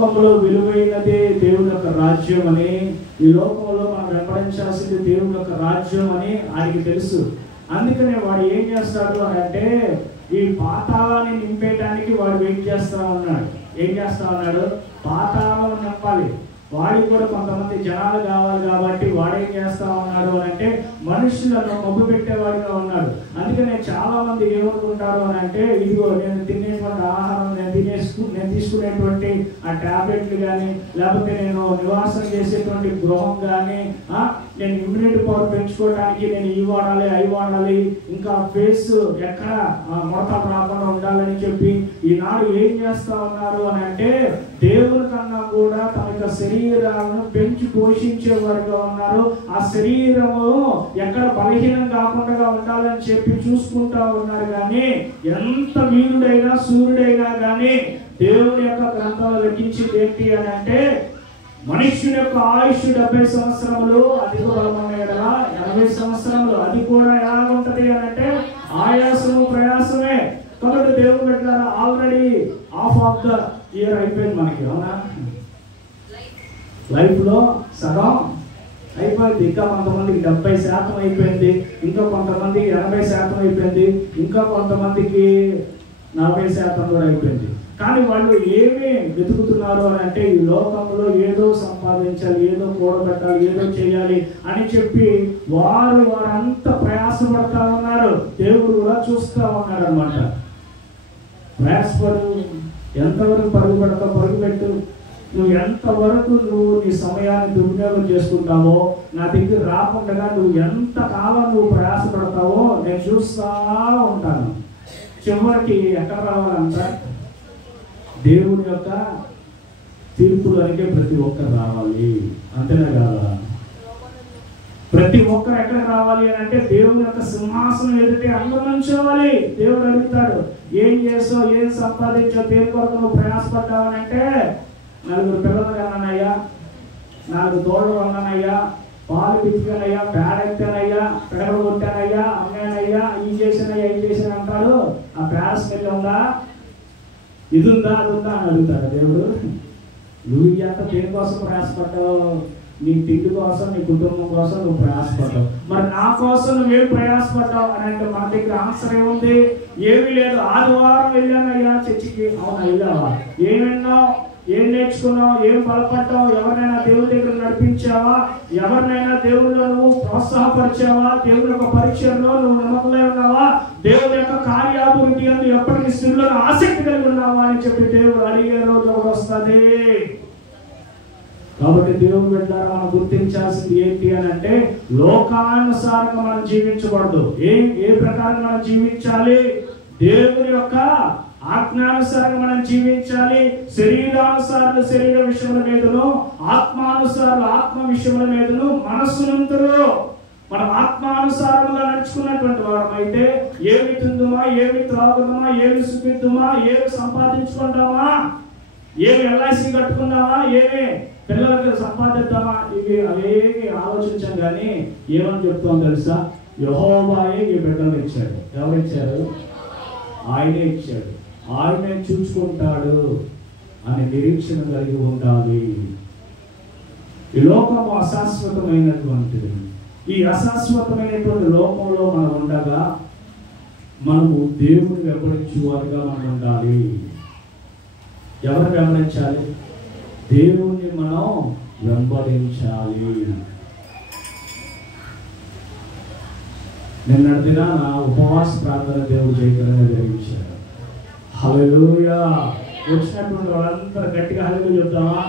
లోకంలో విలువైనదే దేవుని యొక్క రాజ్యం అని, ఈ లోకంలో మనం వెంబడించాల్సింది దేవుని యొక్క రాజ్యం అని ఆయనకి తెలుసు. అందుకనే వాడు ఏం చేస్తాడు అని అంటే, ఈ పాతాళాన్ని నింపేయడానికి వాడు వెయిట్ చేస్తా ఉన్నాడు. ఏం చేస్తా ఉన్నాడు? పాతాళం నింపాలి. వాడికి కూడా కొంతమంది జనాలు కావాలి కాబట్టి వాడేం చేస్తా ఉన్నాడు అని అంటే, మనుషులను మబ్బు పెట్టేవాడిగా ఉన్నాడు. అందుకనే చాలా మంది ఏమనుకుంటారు అని అంటే, ఇదిగో నేను తినేటువంటి ఆహారం, నేను తీసుకునేటువంటి ఆ టాబ్లెట్లు కానీ, లేకపోతే నేను నివాసం చేసేటువంటి గృహం కానీ, నేను ఇమ్యూనిటీ పవర్ పెంచుకోవడానికి నేను ఇవి వాడాలి, అవి వాడాలి, ఇంకా ఫేస్ ఎక్కడ ముడతలు రాకుండా ఉండాలని చెప్పి ఈనాడు ఏం చేస్తా ఉన్నారు అని అంటే, దేవుని కన్నా కూడా తమ యొక్క శరీరాలను పెంచి పోషించే వారుగా ఉన్నారు. ఆ శరీరము ఎక్కడ బలహీనం కాకుండా ఉండాలని చెప్పి చూసుకుంటా ఉన్నారు. కానీ ఎంత వీరుడైనా సూర్యుడైనా కానీ దేవుని యొక్క గ్రంథాలు లెక్కించింది ఏంటి అని అంటే, మనుష్యుని యొక్క ఆయుష్ 70 సంవత్సరములు, అధిక బలమైన 80 సంవత్సరములు. అది కూడా ఎలా ఉంటది అని అంటే ఆయాసము ప్రయాసమే. కాబట్టి దేవుడు పెట్టారు, already half of the year అయిపోయింది మనకి. అవునా? లైఫ్ లో సగం అయిపోయింది. ఇంకా కొంతమందికి 70% అయిపోయింది, ఇంకా కొంతమందికి 80% అయిపోయింది, ఇంకా కొంతమందికి 40% కూడా అయిపోయింది. కానీ వాళ్ళు ఏమి వెతుకుతున్నారు అని అంటే, ఈ లోకంలో ఏదో సంపాదించాలి, ఏదో కూడబెట్టాలి, ఏదో చేయాలి అని చెప్పి వారంతా ప్రయాసపడతా ఉన్నారు. దేవుడు కూడా చూస్తూ ఉన్నాడు అనమాట. ప్రయాసపడు, ఎంతవరకు పరుగుపెట్టు, నువ్వు ఎంతవరకు నీ సమయాన్ని దుర్వినియోగం చేసుకుంటావో, నా దగ్గర రాకుండా నువ్వు ఎంతకాలం నువ్వు ప్రయాసపడతావో నేను చూస్తూ ఉంటాను. చివరికి ఎక్కడ రావాలంట? దేవుని యొక్క తీర్పులకే ప్రతి ఒక్కరు రావాలి. అంతేనా కాదా? ప్రతి ఒక్కరు ఎక్కడ రావాలి అని అంటే, దేవుని యొక్క సింహాసనం ఎదుటే అందరూ నుంచోవాలి. దేవుడు అడుగుతాడు, ఏం చేసావు, ఏం సంపాదించావు, దేని కొరకు నువ్వు ప్రయాసపడ్డావు అని అంటే, 4 పిల్లలు కన్నానయ్యా, 4 తోళ్ళు అన్నానయ్యా, పాలు పితికానయ్యా, పేడెత్తానయ్యా, పెడలు కొట్టానయ్యా, అమ్మానయ్యా, ఈ చేసిన అంటాడు. ఆ పేడ స్మెల్ ఉందా, ఇది ఉందా, అది ఉందా అని అడుగుతాడు దేవుడు. నువ్వు ఎంత దేనికోసం ప్రయాసపడ్డావు? నీ తిండి కోసం, నీ కుటుంబం కోసం నువ్వు ప్రయాసపడ్డావు. మరి నా కోసం నువ్వేం ప్రయాసపడ్డావు అని అంటే మన దగ్గర ఆన్సర్ ఏముంది? ఏమీ లేదు. ఆదివారం వెళ్ళానయ్యా చర్చికి. అవునా, వెళ్ళావా? ఏం విన్నావు, ఏం నేర్చుకున్నావు, ఏం బలపడ్డావు, ఎవరినైనా దేవుడి దగ్గర నడిపించావా, ఎవరినైనా దేవుడిలో నువ్వు ప్రోత్సాహపరిచావా, దేవుడి యొక్క పరీక్షల్లో నువ్వు నమ్మకలై ఉన్నావా, దేవుడి యొక్క కార్యాభివృద్ధి అందు ఎప్పటికీ స్త్రీలో ఆసక్తి కలిగి ఉన్నావా అని చెప్పి దేవుడు అడిగే రోజు ఒకటి వస్తుంది. కాబట్టి దేవుడు బిడ్డలారా, మనం గుర్తించాల్సింది ఏంటి అని అంటే, లోకానుసారంగా మనం జీవించకూడదు. ఏ ప్రకారంగా మనం జీవించాలి? దేవుని యొక్క ఆజ్ఞానుసారంగా మనం జీవించాలి. శరీరానుసారులు శరీర విషయముల మీదను, ఆత్మానుసారులు ఆత్మ విషయముల మీదను మనస్సునంతరు. మనం ఆత్మానుసారంగా నడుచుకున్నటువంటి వారం అయితే, ఏమి తిందుమా, ఏమి త్రాగుదామా, ఏమి సుఖిద్దుమా, ఏమి సంపాదించుకుంటామా, ఏమి ఎల్ఐసి కట్టుకుందామా, ఏమి పిల్లలకు సంపాదిద్దామా, ఇవి అవేమి ఆలోచించాం. కానీ ఏమని చెప్తాం తెలుసా? యెహోవాయే ఈ బిడ్డలు ఇచ్చాడు. ఎవరు ఇచ్చారు? ఆయనే ఇచ్చాడు. ఆయనే చూసుకుంటాడు అనే నిరీక్షణ కలిగి ఉండాలి. ఈ లోకము అశాశ్వతమైనటువంటిది. ఈ అశాశ్వతమైనటువంటి లోకంలో మనం ఉండగా మనము దేవుని వెంబడించే వారిగా మనం ఉండాలి. ఎవరు వెంబడించాలి? దేవుణ్ణి మనం వెంబడించాలి. నిన్నటి దినాన ఉపవాస ప్రార్థన దేవుడు జయకరంగా జరిగించాడు. హల్లెలూయా. వచ్చినటువంటి వాళ్ళందరూ గట్టిగా హల్లెలూయా చెప్తామా?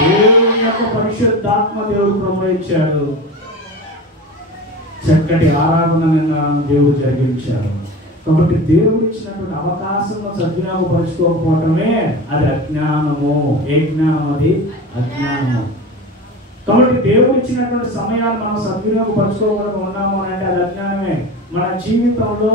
దేవుని యొక్క పరిశుద్ధాత్మ దేవుడు ప్రోత్సహించాడు. చక్కటి ఆరాధన నిన్న దేవుడు జరిగించాడు. కాబట్టి దేవుడు ఇచ్చినటువంటి అవకాశం సద్వినియోగపరుచుకోకపోవటమే అది అజ్ఞానము. ఏ జ్ఞానం అది? అజ్ఞానము. కాబట్టి దేవుడు ఇచ్చినటువంటి సమయాన్ని మనం సద్వినియోగపరచుకోకుండా ఉన్నాము అంటే అది అజ్ఞానమే. మన జీవితంలో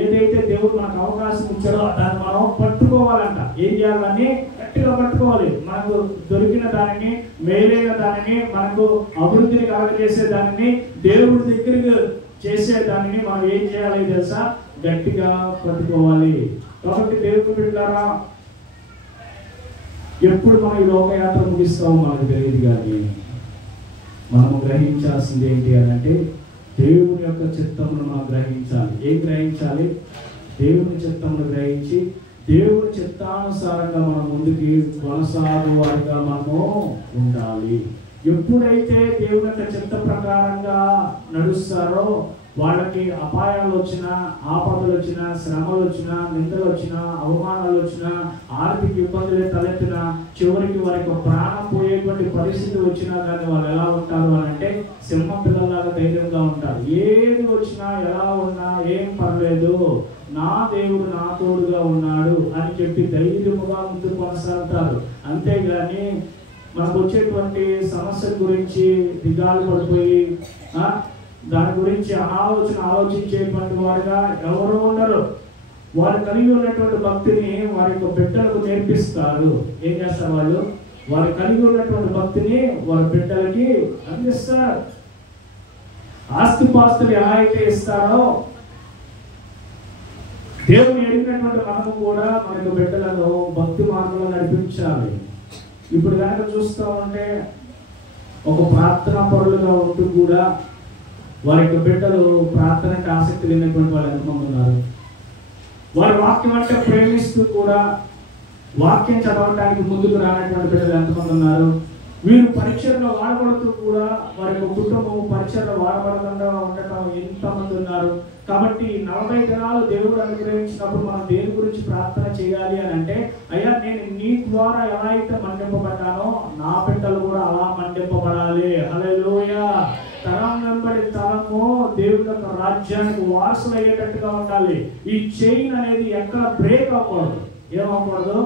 ఏదైతే దేవుడు మనకు అవకాశం ఇచ్చాడో దాన్ని మనం పట్టుకోవాలంట. ఏం చేయాలని? గట్టిగా పట్టుకోవాలి. మనకు దొరికిన దానిని, మేలైన దానిని, మనకు అభివృద్ధిని కలగజేసే దానిని, దేవుడి దగ్గరికి చేసే దానిని మనం ఏం చేయాలి తెలుసా? గట్టిగా పట్టుకోవాలి. కాబట్టి దేవుడు బిడ్డలారా, ఎప్పుడు మనం ఈ లోకయాత్ర ముగిస్తామో మనకు తెలియదు. కానీ మనము గ్రహించాల్సింది ఏంటి అని అంటే దేవుని యొక్క చిత్తమును మనం గ్రహించాలి. ఏం గ్రహించాలి? దేవుని చిత్తమును గ్రహించి దేవుని చిత్తానుసారంగా మనం ముందుకి కొనసాగు వారిగా మనము ఉండాలి. ఎప్పుడైతే దేవుని యొక్క చిత్త ప్రకారంగా నడుస్తారో వాళ్ళకి అపాయాలు వచ్చినా, ఆపదలు వచ్చినా, శ్రమలు వచ్చినా, నిందలు వచ్చినా, అవమానాలు వచ్చినా, ఆర్థిక ఇబ్బందులు తలెత్తినా, చివరికి వారికి ప్రాణం పోయేటువంటి పరిస్థితి వచ్చినా కానీ వాళ్ళు ఎలా ఉంటారు అని అంటే సింహం పిల్లలాగా ధైర్యంగా ఉంటారు. ఏది వచ్చినా ఎలా ఉన్నా ఏం పర్లేదు, నా దేవుడు నా తోడుగా ఉన్నాడు అని చెప్పి ధైర్యముగా ముందుకు కొనసాగుతారు. అంతేగాని మనకు వచ్చేటువంటి సమస్య గురించి దిగాలు పడిపోయి దాని గురించి ఆలోచించేటువంటి వారుగా ఎవరు ఉండరు. వారు కలిగి ఉన్నటువంటి భక్తిని వారి యొక్క బిడ్డలకు నేర్పిస్తారు. ఏం చేస్తారు వాళ్ళు? వారు కలిగి ఉన్నటువంటి భక్తిని వారి బిడ్డలకి అందిస్తారు. ఆస్తిపాస్తులు ఎలా అయితే ఇస్తారో దేవుని ఎరిగినటువంటి మనము కూడా మన యొక్క బిడ్డలను భక్తి మార్గంలో నడిపించాలి. ఇప్పుడు కనుక చూస్తూ ఉంటే ఒక ప్రార్థనా పరులుగా ఉంటూ కూడా వారి యొక్క బిడ్డలు ప్రార్థనకి ఆసక్తి లేనటువంటి వాళ్ళు ఎంతమంది ఉన్నారు? వారి వాక్యం అంటే ప్రేమిస్తూ కూడా వాక్యం చదవడానికి ముందుకు రానటువంటి బిడ్డలు ఎంతమంది ఉన్నారు? వీరు పరీక్షల్లో వాడబడుతూ కూడా వారి యొక్క కుటుంబం పరీక్షల్లో వాడబడకుండా ఉండటం ఎంతమంది ఉన్నారు? కాబట్టి 40 దినాలు దేవుడు అనుగ్రహించినప్పుడు మనం దేని గురించి ప్రార్థన చేయాలి అని అంటే, అయ్యా నేను నీ ద్వారా ఎలా అయితే మండింపబడ్డానో నా బిడ్డలు కూడా అలా మండింపబడాలి. హల్లెలూయా. తరం వెంబడి తరము దేవుడి యొక్క రాజ్యానికి వారసులు అయ్యేటట్టుగా ఉండాలి. ఈ చైన్ అనేది ఎక్కడ బ్రేక్ అవ్వకూడదు. ఏమవ్వకూడదు?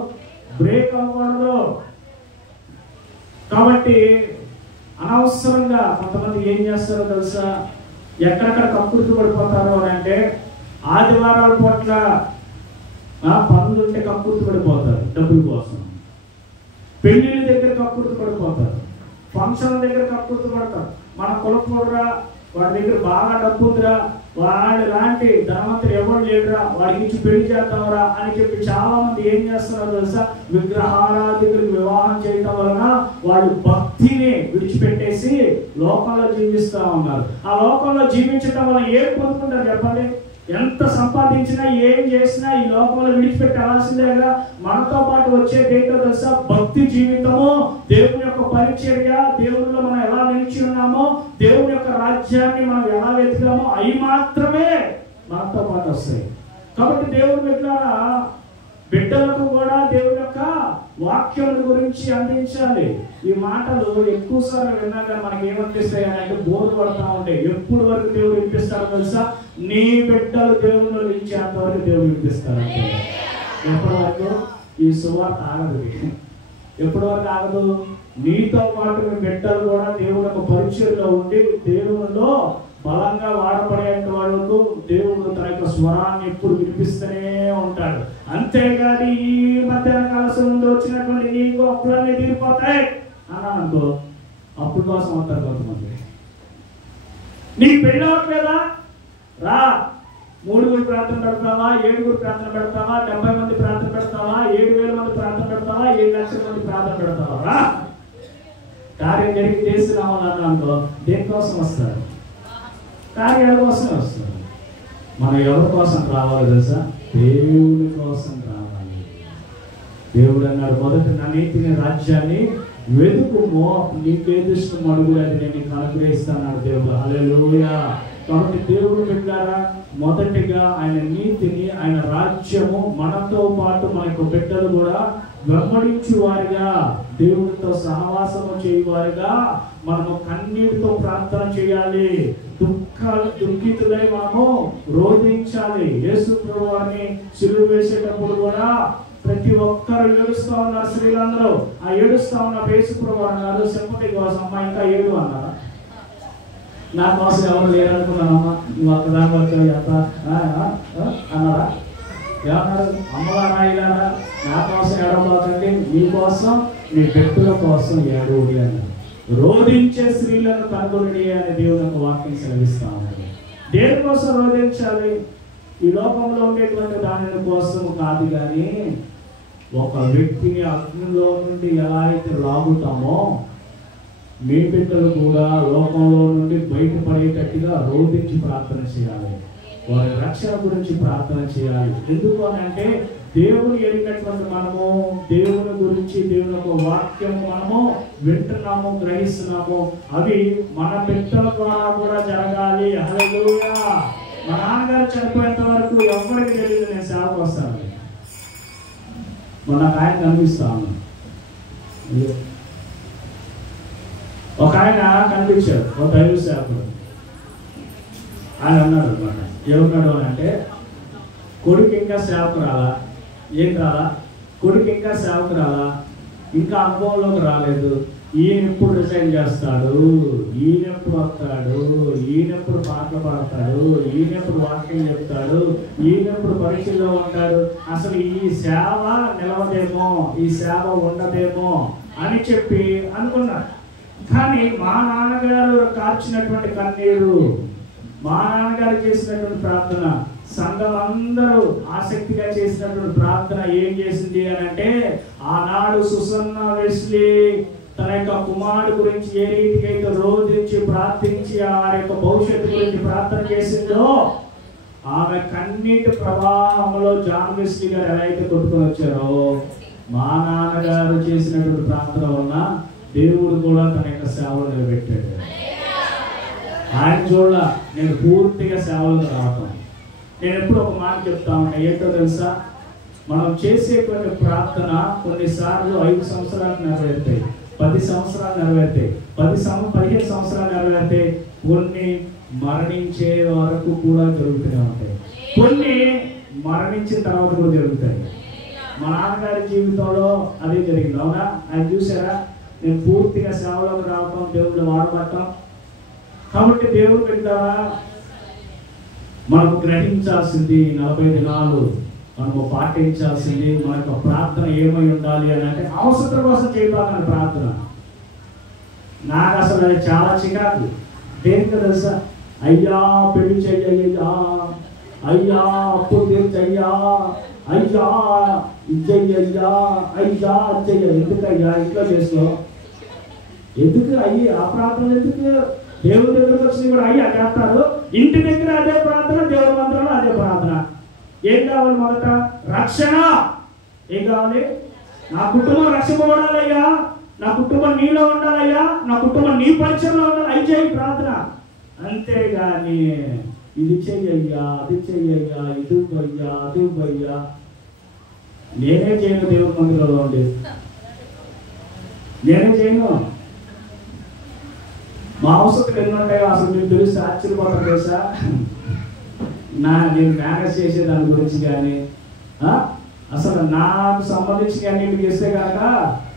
బ్రేక్ అవ్వకూడదు. కాబట్టి అనవసరంగా కొంతమంది ఏం చేస్తారో తెలుసా? ఎక్కడెక్కడ కక్కుర్తి పడిపోతారు అని అంటే ఆదివారాల పట్ల పనులుంటే కక్కుర్తి పడిపోతారు డబ్బుల కోసం, పెళ్లిళ్ళ దగ్గర కక్కుర్తి పడిపోతారు, ఫంక్షన్ల దగ్గర కక్కుర్తి పడతారు. మన కులపోడురా, వాడి దగ్గర బాగా డబ్బు ఉందిరా, వాడి లాంటి ధనవంతుడు ఎవరు లేడురా, వాడికి ఇచ్చి పెళ్లి చేద్దాంరా అని చెప్పి చాలా మంది ఏం చేస్తున్నారో తెలుసా? విగ్రహారాధికులకు వివాహం చేయటం వలన వాళ్ళు భక్తిని విడిచిపెట్టేసి లోకంలో జీవిస్తూ ఉన్నారు. ఆ లోకంలో జీవించటం వల్ల ఏం పొందుకుంటారు చెప్పండి? ఎంత సంపాదించినా ఏం చేసినా ఈ లోకంలో విడిచిపెట్టాల్సిందేగా. మనతో పాటు వచ్చేదేంటో తెలుసా? భక్తి జీవితము, దేవుని యొక్క పరిచర్య, దేవునిలో మనం ఎలా నిలిచి ఉన్నామో, దేవుని యొక్క రాజ్యాన్ని మనం ఎలా వెతికామో అవి మాత్రమే మనతో పాటు వస్తాయి. కాబట్టి దేవుని బిడ్డలకు కూడా దేవుని యొక్క వాక్యం గురించి అందించాలి. ఈ మాటలు ఎక్కువసార్లు విన్నాక మనకి ఏమనిపిస్తాయి అని అంటే బోర్ పడతా ఉంటాయి. ఎప్పుడు వరకు దేవుడు వినిపిస్తారో తెలుసా? నీ బిడ్డలు దేవుళ్ళు నిలిచేంత వరకు దేవుడు వినిపిస్తారు. ఎప్పటి వరకు? ఈ సువార్త ఆగదు. ఎప్పటి వరకు ఆగదు? నీతో పాటు మీ బిడ్డలు కూడా దేవుడు యొక్క పరిచయంలో ఉండి దేవునిలో బలంగా వాడబడేంత వరకు దేవుడు తన యొక్క స్వరాన్ని ఎప్పుడు వినిపిస్తూనే ఉంటాడు. అంతేగాని ఈ మధ్యాహ్న కాలం ముందు వచ్చినటువంటి నీకు అప్పులన్నీ తీరిపోతాయి అన్నా అనుకో, అప్పుడు కోసం అవుతారు కొంతమంది. నీకు పెళ్ళి అవ్వట్లేదా? రా, 3 ప్రార్థన పెడతావా, 7 ప్రార్థన పెడతావా, 70 మంది ప్రార్థన పెడతావా, 7,000 మంది ప్రార్థన పెడతావా, 7 లక్షల మంది ప్రార్థన పెడతావా? రా, కార్యం జరిగి చేస్తున్నామని అన్నా అనుకో, దేనికోసం వస్తారు? కార్యాల కోసమే వస్తారు. మనం ఎవరి కోసం రావాలి తెలుసా? దేవుని కోసం రావాలి. దేవుడు అన్నాడు, మొదట నా నీతిని రాజ్యాన్ని వెతుకుమో, నీకేది ఇష్టం అడుగు, అది నేను నీకు అనుగ్రహిస్తాను దేవుడు. హల్లెలూయా. కాబట్టి దేవుడు బిడ్డలారా, మొదటిగా ఆయన నీతిని, ఆయన రాజ్యము, మనతో పాటు మన యొక్క బిడ్డలు కూడా వెంబడించు వారిగా, దేవుడితో సహవాసము చేయవారిగా మనము కన్నీటితో ప్రార్థన చేయాలి. దుఃఖితులై మనము రోధించాలి. యేసు ప్రభువుని సిలువ వేసేటప్పుడు కూడా ప్రతి ఒక్కరు ఏడుస్తూ ఉన్నారు. స్త్రీలందరూ ఆ ఏడుస్తూ ఉన్న యేసు ప్రభువు అన్నారు, సింపతి కోసం అమ్మ ఇంకా ఏడు అన్నారు. నా కోసం ఎవరు లేరనుకున్నానమ్మా, నువ్వు ఒక్కదాని వచ్చావు ఎంత అన్నారా? ఏమన్నారు? అమ్మలారా ఇలారా, నా కోసం ఏడవకండి, మీ కోసం మీ వ్యక్తుల కోసం ఏడవడి అన్నారు. రోధించే స్త్రీలను కనుగొనడి అనే దేవుని యొక్క వాక్యం సెలవిస్తా ఉంటుంది. దేనికోసం రోధించాలి? ఈ లోకంలో ఉండేటువంటి దాని కోసం కాదు, కానీ ఒక వ్యక్తిని అగ్నిలో నుండి ఎలా అయితే లాగుతామో మీ బిడ్డలు కూడా లోకంలో నుండి బయటపడేటట్టుగా రోధించి ప్రార్థన చేయాలి. వారి రక్షణ గురించి ప్రార్థన చేయాలి. ఎందుకు అని అంటే దేవుని ఎరిగినటువంటి మనము దేవుని గురించి దేవుని యొక్క వాక్యం మనము వింటున్నాము, గ్రహిస్తున్నాము. అవి మన బిడ్డల ద్వారా కూడా జరగాలి. హల్లెలూయా. మా నాన్నగారు చనిపోయేంత వరకు ఎవరికి తెలియదు నేను సేవకు వస్తాను. మొన్న ఆయన కనిపిస్తాను, ఒక ఆయన కనిపించాడు, ఒక దైవ సేవకుడు. ఆయన అన్నాడు అనమాట, ఏమన్నాడు అని అంటే, కొడుకు ఇంకా సేవకు రాలా. ఏం రాలా? కొడుకు ఇంకా సేవకు రాలా, ఇంకా అనుభవంలోకి రాలేదు. ఈయన ఎప్పుడు రిజైన్ చేస్తాడు, ఈయన ఎప్పుడు వస్తాడు, ఈయన ఎప్పుడు పాటలు పాడతాడు, ఈయన ఎప్పుడు వాక్యం చెప్తాడు, ఈయన ఎప్పుడు పరీక్షలో ఉంటాడు, అసలు ఈ సేవ నిలవదేమో, ఈ సేవ ఉండదేమో అని చెప్పి అనుకున్నాడు. కానీ మా నాన్నగారు కార్చినటువంటి కన్నీరు, మా నాన్నగారు చేసినటువంటి ప్రార్థన, సంఘం అందరూ ఆసక్తిగా చేసినటువంటి ప్రార్థన ఏం చేసింది అని అంటే, ఆనాడు సుసన్న వెస్లీ తన యొక్క కుమారుడు గురించి ఏ రీతికి అయితే రోధించి ప్రార్థించి ఆ యొక్క భవిష్యత్తు గురించి ప్రార్థన చేసిందో, ఆమె కన్నీటి ప్రవాహంలో జాన్ వెస్లీ గారు ఎలా అయితే కొట్టుకొని వచ్చారో, మా నాన్నగారు చేసినటువంటి ప్రార్థన వలన దేవుడు కూడా తన యొక్క సేవలు నిలబెట్టాడు. ఆయన చూడ నేను పూర్తిగా సేవలు రావటం. నేను ఎప్పుడు ఒక మాట చెప్తా ఉన్నా, ఏంటో తెలుసా? మనం చేసేటువంటి ప్రార్థన కొన్నిసార్లు 5 సంవత్సరాలు నెరవేరుతాయి, 10 సంవత్సరాలు నెరవేరుతాయి, 15 సంవత్సరాలు నెరవేరుతాయి, కొన్ని మరణించే వరకు కూడా జరుగుతూనే ఉంటాయి, కొన్ని మరణించిన తర్వాత కూడా జరుగుతాయి. మా నాన్నగారి జీవితంలో అదే జరిగింది. అవునా? ఆయన చూసారా, నేను పూర్తిగా సేవలోకి రావటం, దేవుళ్ళు వాడబడటం. కాబట్టి దేవుడు పెట్టారా, మనకు గ్రహించాల్సింది 40 దినాలు మనము పాటించాల్సింది మన యొక్క ప్రార్థన ఏమై ఉండాలి అని అంటే, అవసరం కోసం చేయబాలని ప్రార్థన. నాకు అసలు అది చాలా చికాకు. దేనికి తెలుసా? అయ్యా పెళ్లి చెయ్యయ్యా, అయ్యా అప్పు తీర్చయ్యా, అయ్యా ఇచ్చయ్యా, అయ్యా అచ్చయ్యా. ఎందుకయ్యా ఇంట్లో చేసుకో, ఎందుకు అయ్యి ఆ ప్రార్థన ఎందుకు? దేవుడి దగ్గరకు వచ్చి కూడా అయ్యా చేస్తారు, ఇంటి దగ్గర అదే ప్రార్థన, దేవుడి మందిరంలో అదే ప్రార్థన. ఏం కావాలి? మొదట రక్షణ. ఏం కావాలి? నా కుటుంబం రక్షింపబడాలయ్యా, నా కుటుంబం నీలో ఉండాలయ్యా, నా కుటుంబం నీ పరిచయంలో ఉండాలి. అయి చేయి ప్రార్థన. అంతేగాని ఇది చెయ్యయ్యా, అది చెయ్యయ్యా, ఇది పోయ్యా, అది పోయ్యా. నేనే చేయను దేవుడి మందిరంలో ఉండి, నేనే చేయను. మా అవసరం ఎన్ని ఉంటాయో అసలు మీకు తెలిసి ఆశ్చర్యపోతారు తెలుసా? నేను మేనేజ్ చేసే దాని గురించి కానీ, అసలు నాకు సంబంధించి అన్నింటి చేస్తే కనుక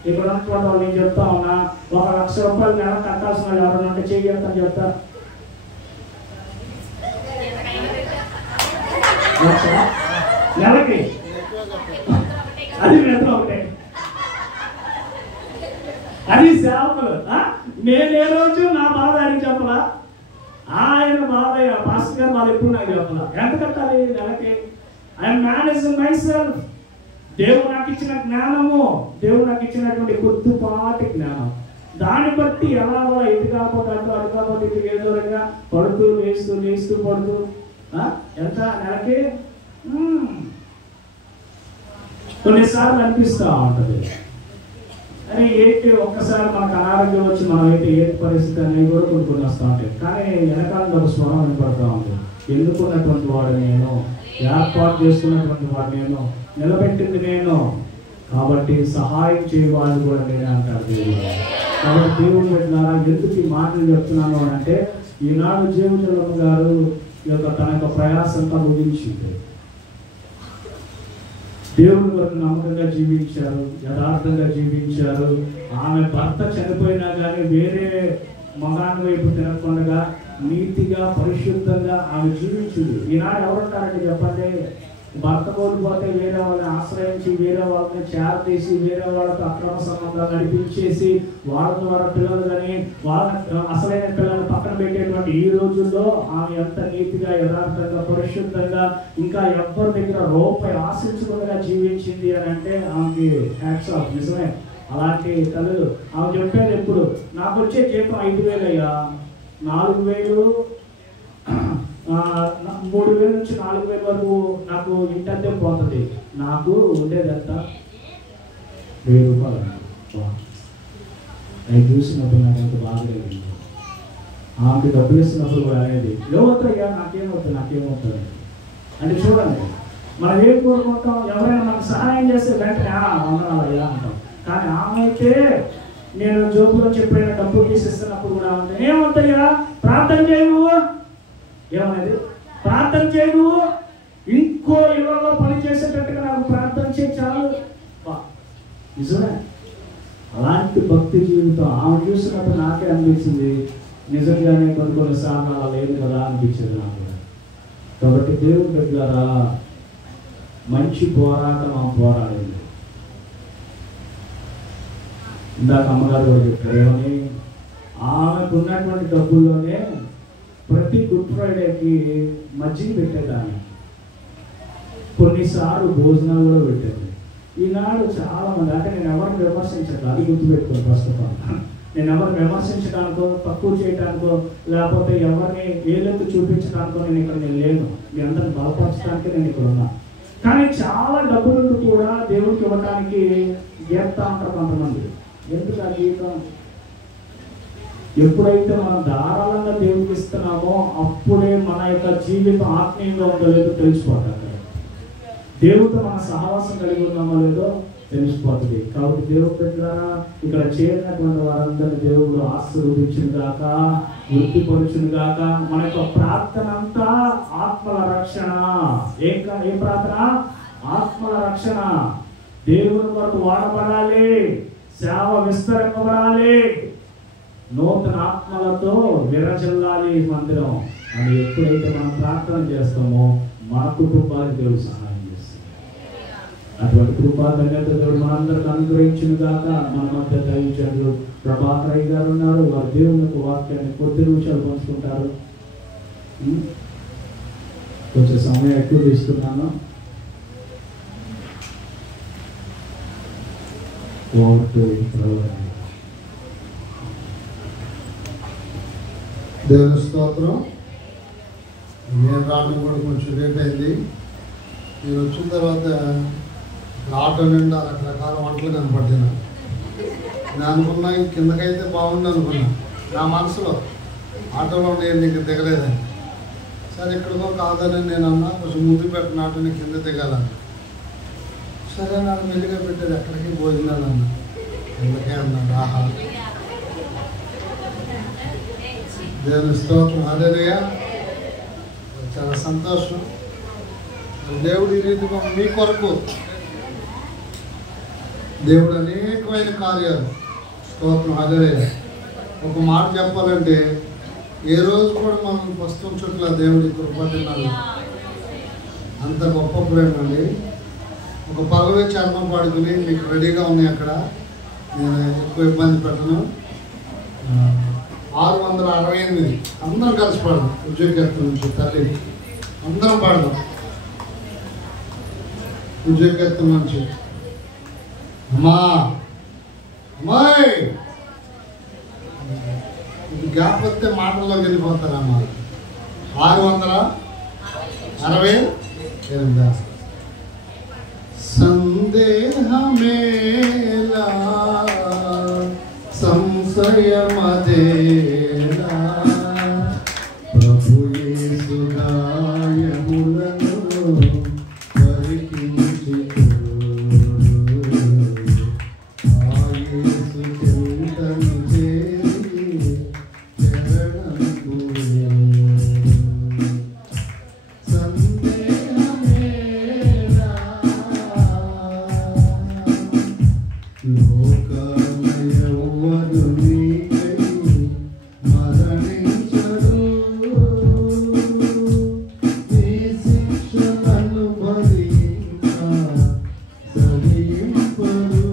ఇక్కడ ఉన్నటువంటి వాళ్ళు నేను చెప్తా ఉన్నా, 1 లక్ష రూపాయలు నెల కట్టాల్సిన వాళ్ళు ఎవరైనా ఉంటే చేయగలుగుతాను చెప్తా. నెలకి అది మెత్తం ఒకటే, అది సేవకులు. నేను ఏ రోజు నా బాధ ఆయనకి చెప్పలా, ఆయన బాధ పాస్టర్ గారు బాధ ఎప్పుడు నాకు చెప్పలా. ఎంత కట్టాలి నెలకి? I'm managing my self. దేవుడు నాకు ఇచ్చిన జ్ఞానము, దేవుడు నాకు ఇచ్చినటువంటి కొద్దిపాటి జ్ఞానం, దాన్ని బట్టి ఎలా ఇది కాకపోతే అటు, అటు కాకపోతే ఇది, ఏదో రకంగా పడుతూ లేస్తూ పడుతూ ఎంత నెలకి కొన్నిసార్లు అనిపిస్తూ ఉంటుంది, అని ఏంటి ఒక్కసారి మనకు అనారోగ్యం వచ్చి మనం అయితే ఏ పరిస్థితి అనేది కూడా కొన్ని వస్తూ ఉంటాయి. కానీ వెనకాలంలో ఒక స్వరం వినపడుతూ ఉంది, ఎన్నుకున్నటువంటి వాడు నేను, ఏర్పాటు చేసుకున్నటువంటి వాడు నేను, నిలబెట్టింది నేను, కాబట్టి సహాయం చేయవాళ్ళు కూడా నేనే అంటారు దేవుడు. కాబట్టి దేవుడు పెట్టినారా, ఎందుకు ఈ మాటలు చెప్తున్నాను అని అంటే, ఈనాడు జీవజలమ్మ గారు తన యొక్క ప్రయాసంతా ముగించింది. దేవుని వరకు నమ్మకంగా జీవించారు, యథార్థంగా జీవించారు. ఆమె భర్త చనిపోయినా కానీ వేరే మగాని వైపు తినకుండా నీతిగా పరిశుద్ధంగా ఆమె జీవించింది. ఈనాడు ఎవరుంటారంటే చెప్పండి, భర్త కోల్పోతే వేరే వాళ్ళని ఆశ్రయించి, వేరే వాళ్ళని చేరతీసి, వేరే వాళ్ళతో అక్రమ సంబంధాలు నడిపించేసి, వాళ్ళ ద్వారా పిల్లలు కానీ వాళ్ళ అసలైన పిల్లలు పక్కన పెట్టేటువంటి ఈ రోజుల్లో ఆమె ఎంత నీతిగా, యథార్థంగా, పరిశుద్ధంగా, ఇంకా ఎవరి దగ్గర రూపాయి ఆశించకుండా జీవించింది అని అంటే ఆమెకి హ్యాట్స్ ఆఫ్. నిజమే, అలాంటి తల్లులు. ఆమె చెప్పేది ఎప్పుడు, నాకు వచ్చే జీతం 5,000 అయ్యా, 4,000 3,000 నుంచి 4,000 వరకు నాకు ఇంటంతే పోతుంది, నాకు ఉండేదంత 1,000 రూపాయలు. అవి చూసినప్పుడు నాకు ఎంత బాగా లేదు. ఆమెకి డబ్బులు ఇస్తున్నప్పుడు కూడా అనేది లేవద్దయ్యా, నాకేమవుతుంది అంటే చూడండి, మనం ఏం కోరుకుంటాం, ఎవరైనా మనకు సహాయం చేస్తే వెంటనే వందనాలయ్యా అంటాం. కానీ ఆమె అయితే నేను జోబులో చెప్పిన డబ్బులు తీసిస్తున్నప్పుడు కూడా అంటే ఏమవుతాయా, ప్రార్థన చేయి నువ్వు, ఏమనేది ప్రార్థన చేయి నువ్వు, ఇంకో ఇళ్ళలో పని చేసేటట్టుగా నాకు ప్రార్థన చేయి చాలు. నిజమే, అలాంటి భక్తి జీవితం ఆమె చూసినప్పుడు నాకే అనిపించింది, నిజంగానే కొన్ని సార్లు అలా లేదు కదా అనిపించింది నాకు. కాబట్టి దేవుడి దగ్గర మంచి పోరాటం ఆమె పోరాడింది. ఇందాక అమ్మగారు కూడా చెప్పారు ఏమని, ఆమెకు ఉన్నటువంటి డబ్బుల్లోనే ప్రతి గుడ్ ఫ్రైడేకి మజ్జిగ పెట్టేదాన్ని, కొన్నిసార్లు భోజనాలు కూడా పెట్టేది. ఈనాడు చాలా మంది, అంటే నేను ఎవరిని విమర్శించట్లేదు, అది గుర్తుపెట్టుకోండి ప్రస్తుతం. నేను ఎవరిని విమర్శించడానికో, తక్కువ చేయడానికో, లేకపోతే ఎవరిని ఏలెత్తు చూపించడానికో నేను లేను. మీ అందరిని బలపరచడానికే నేను ఇక్కడ ఉన్నా. కానీ చాలా డబ్బులు కూడా దేవుడికి ఇవ్వడానికి గీతా అంటారు కొంతమంది. ఎందుకు ఆ గీతం? ఎప్పుడైతే మనం ధారాళంగా దేవుడికి ఇస్తున్నామో అప్పుడే మన యొక్క జీవితం ఆత్మీయంగా ఉందో లేదో తెలిసిపోతాం. దేవుడితో మన సహవాసం కలిగి ఉన్నామో లేదో తెలిసిపోతుంది. కాబట్టి దేవుడి దగ్గర ఇక్కడ చేరినటువంటి వారందరినీ దేవుడు ఆశీర్వదించును గాక, వృద్ధిపరుచును గాక. మన యొక్క ప్రార్థన అంతా ఆత్మల రక్షణ. ఏం ప్రార్థన? ఆత్మల రక్షణ. దేవుని కొరకు వాడబడాలి, సేవ విస్తరింపబడాలి, నూతన ఆత్మలతో విరజల్లాలి మందిరం అని ఎప్పుడైతే మనం ప్రార్థన చేస్తామో మన కుటుంబానికి దేవుడు సహాయం చేస్తాం. అటువంటి కృపా ధన్యత దేవుడు మనందరికి అనుగ్రహించును గాక. మన మధ్య దైవజనులు ప్రభాకరయ్య గారు ఉన్నారు. వారు దేవుని యొక్క వాక్యాన్ని కొద్ది నిమిషాలు పంచుకుంటారు. కొంచెం సమయం ఎక్కువ తీసుకున్నాను. దేవుని స్తోత్రం. నేను రావడం కూడా కొంచెం లేట్ అయింది. నేను వచ్చిన తర్వాత ఆటో నిండా రకరకాల వంటలు కనపడుతున్నా. నేను అనుకున్నా కిందకైతే బాగుండు అనుకున్నా నా మనసులో. ఆటోలో నేను నీకు దిగలేదని. సరే ఎక్కడికో కాదని నేను అన్నా, కొంచెం ముందు పెట్టిన ఆటో నీకు కింద దిగాలని. సరే నాకు మెల్లిగా పెట్టారు, ఎక్కడికి భోజనాలు అన్నా. ఎందుకే అన్నాడు. ఆహా, దేవుని స్తోత్రం. హల్లెలూయా. చాలా సంతోషం. దేవుడు ఈ రీతిగా మీ కొరకు దేవుడు అనేకమైన కార్యాలు. స్తోత్రం. హల్లెలూయా. ఒక మాట చెప్పాలంటే ఏ రోజు కూడా మనం పుస్తకం చుట్టూ దేవుడి కృపతిన్నాడు. అంత గొప్ప ప్రేమ అండి. ఒక పగవే చర్మం పాడుకుని మీకు రెడీగా ఉన్నాయి అక్కడ. నేను ఎక్కువ ఇబ్బంది పెట్టను. 668 అందరం కలిసి పాడదాం. ఉద్యోగేత్త నుంచి తల్లి అందరం పాడదాం. ఉద్యోగేత్త నుంచి అమ్మా అమ్మాయి ఇది గ్యాప్ వస్తే మాటల్లోకి వెళ్ళిపోతారమ్మా. 668 సందేహమేలా సంశయమదేలా ప్రభు యేసు గాయములను పరికించి ఆ యేసు చింతను చేసి శరణు సందేహమేలా లోకమయవ్వదు నీకై మరణించడు, నీ శిక్షలను భరించ సహింపడు.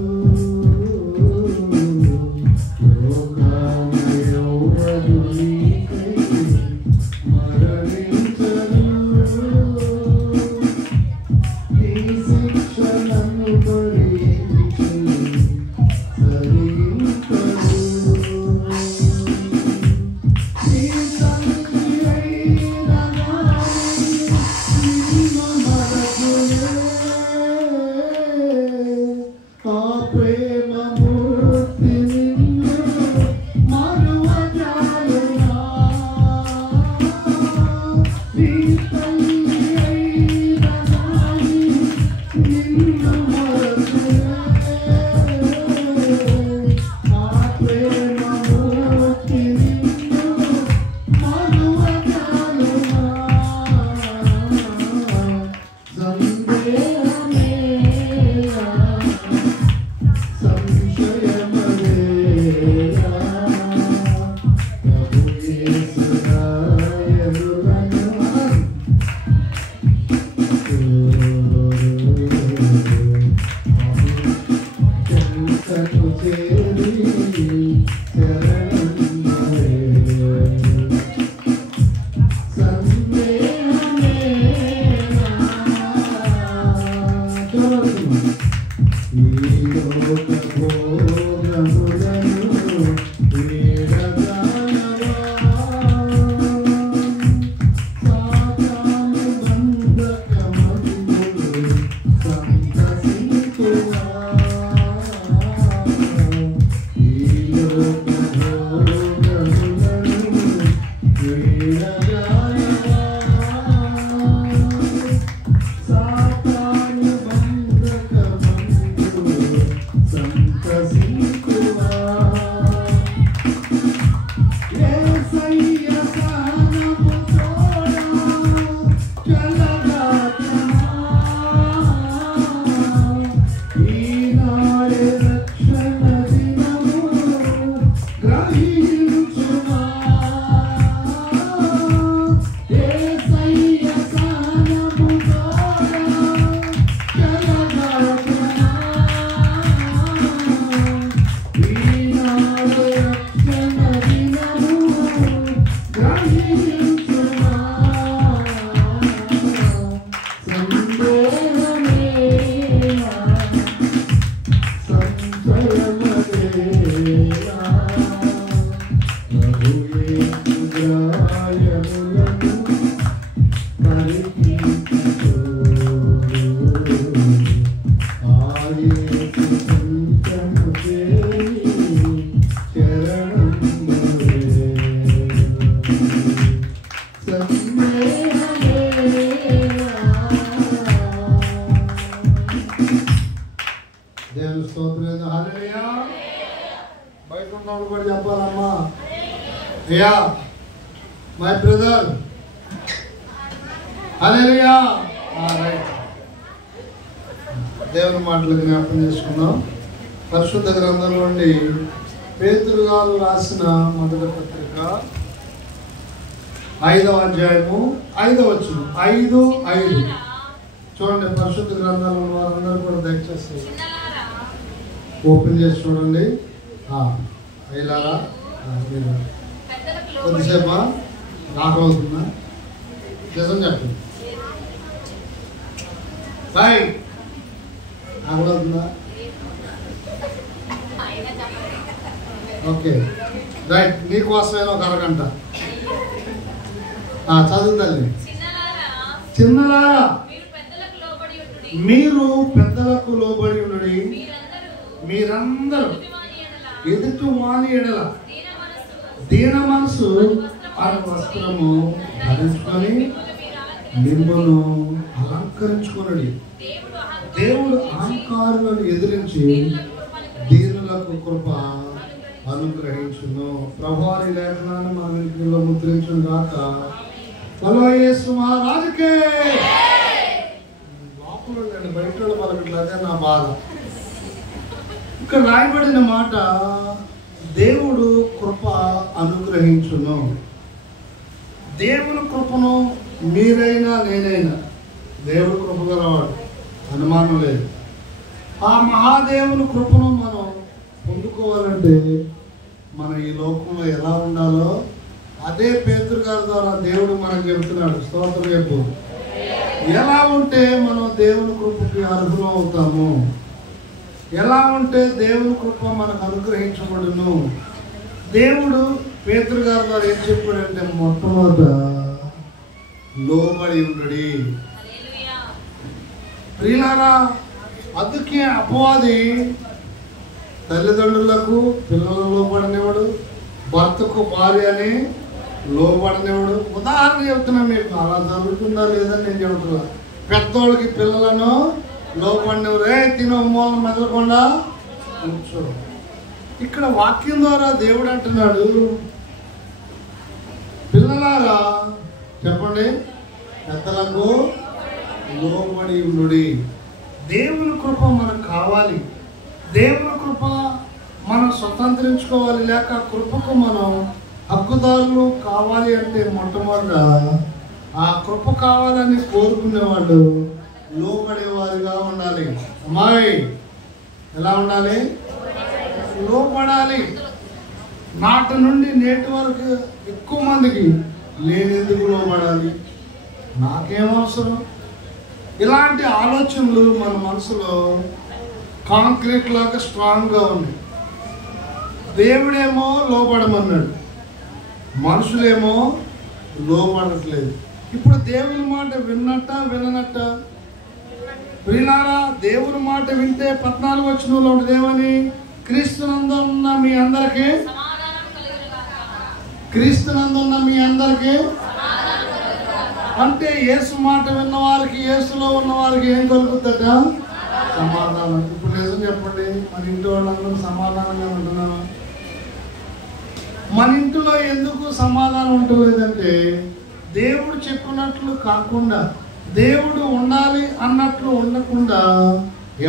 బయట ఉన్నప్పుడు కూడా చెప్పాలమ్మా. అయ్యా మై బ్రదర్, హల్లెలూయా. రైట్, దేవుని మాటలు జ్ఞాపకం చేసుకుందాం. పరిశుద్ధ గ్రంథం నుండి పేతురు గారు రాసిన మొదటి పత్రిక 5వ అధ్యాయము 5వ వచనం. 5:5 చూడండి. పరిశుద్ధ గ్రంథాలు వారందరూ కూడా దయచేసి ఓపెన్ చేసి చూడండి. అయ్యారా మీరు కొద్దిసేపా రాకవుతుందా? నిజం చెప్పండి. బాయ్ ఆకలవుతుందా? ఓకే రైట్, నీకోసమైనా ఒక అరగంట చదువు తల్లి. చిన్నలారా మీరు పెద్దలకు లోబడి ఉండుడి, మీరందరూ ఎదుటి వాని ఎడల దీన మనసు అనే వస్త్రము ధరించుకొని మిమ్మల్ని అలంకరించుకొనుడి. దేవుడు అహంకారులను ఎదిరించి దీనులకు కృప అనుగ్రహించును. ప్రభువారి లేఖనాన్ని మన వెనుకలో ముద్రించును గాక. హలో యేసు మహారాజుకే. లోపల నేను బయట పలకట్లేదే నా బాధ. ఇక్కడ రాయబడిన మాట దేవుడు కృప అనుగ్రహించును. దేవుని కృపను మీరైనా నేనైనా దేవుడు కృప గలవాడు, అనుమానం లేదు. ఆ మహాదేవుని కృపను మనం పొందుకోవాలంటే మనం ఈ లోకంలో ఎలా ఉండాలో అదే పేతురు గారి ద్వారా దేవుడు మనకు చెబుతున్నాడు. స్తోత్రం చెప్పు. ఎలా ఉంటే మనం దేవుని కృపకి అర్హులం అవుతాము, ఎలా ఉంటే దేవుని కృప మనకు అనుగ్రహించబడును. దేవుడు పేతురు గారి ద్వారా ఏం చెప్పాడంటే మొట్టమొదట లోబడి ఉండడి. ప్రియులారా, అందుకే అపవాది తల్లిదండ్రులకు పిల్లలు లోబడనివాడు, భర్తకు భార్య అని లోబడనివాడు. ఉదాహరణ చెప్తున్నా మీకు, అలా జరుగుతుందా లేదని నేను చెబుతున్నా. పెద్దోళ్ళకి పిల్లలను లోబడినవరే తినో మూలం మెదలకుండా కూర్చో. ఇక్కడ వాక్యం ద్వారా దేవుడు అంటున్నాడు, పిల్లలారా చెప్పండి, పెద్దలకు లోబడి ఉండుడి. దేవుని కృప మనకు కావాలి, దేవుని కృప మనం స్వతంత్రించుకోవాలి, లేక కృపకు మనం హక్కుదారులు కావాలి అంటే మొట్టమొదట ఆ కృప కావాలని కోరుకునేవాళ్ళు లోబడేవారుగా ఉండాలి. అమ్మాయి ఎలా ఉండాలి? లోబడాలి. నాటి నుండి నేటి వరకు ఎక్కువ మందికి నేనెందుకు లోబడాలి, నాకేం అవసరం, ఇలాంటి ఆలోచనలు మన మనసులో కాంక్రీట్ లాగా స్ట్రాంగ్గా ఉన్నాయి. దేవుడేమో లోబడమన్నాడు, మనుషులేమో లోబడట్లేదు. ఇప్పుడు దేవుని మాట విన్నట్ట విననట్ట? ప్రియులారా, దేవుని మాట వింటే 14వ వచనంలో ఉంటుంది ఏమని? క్రీస్తునందున్న మీ అందరికీ, క్రీస్తునందున్న మీ అందరికీ అంటే యేసు మాట విన్న వారికి, యేసులో ఉన్న వారికి ఏం కలుగుతుందట? సమాధానం. ఇప్పుడు నిజం చెప్పండి, మన ఇంటి వాళ్ళందరూ సమాధానంగా ఉంటున్నారా? మన ఇంటిలో ఎందుకు సమాధానం ఉండలేదంటే దేవుడు చెప్పినట్లు కాకుండా, దేవుడు ఉండాలి అన్నట్లు ఉండకుండా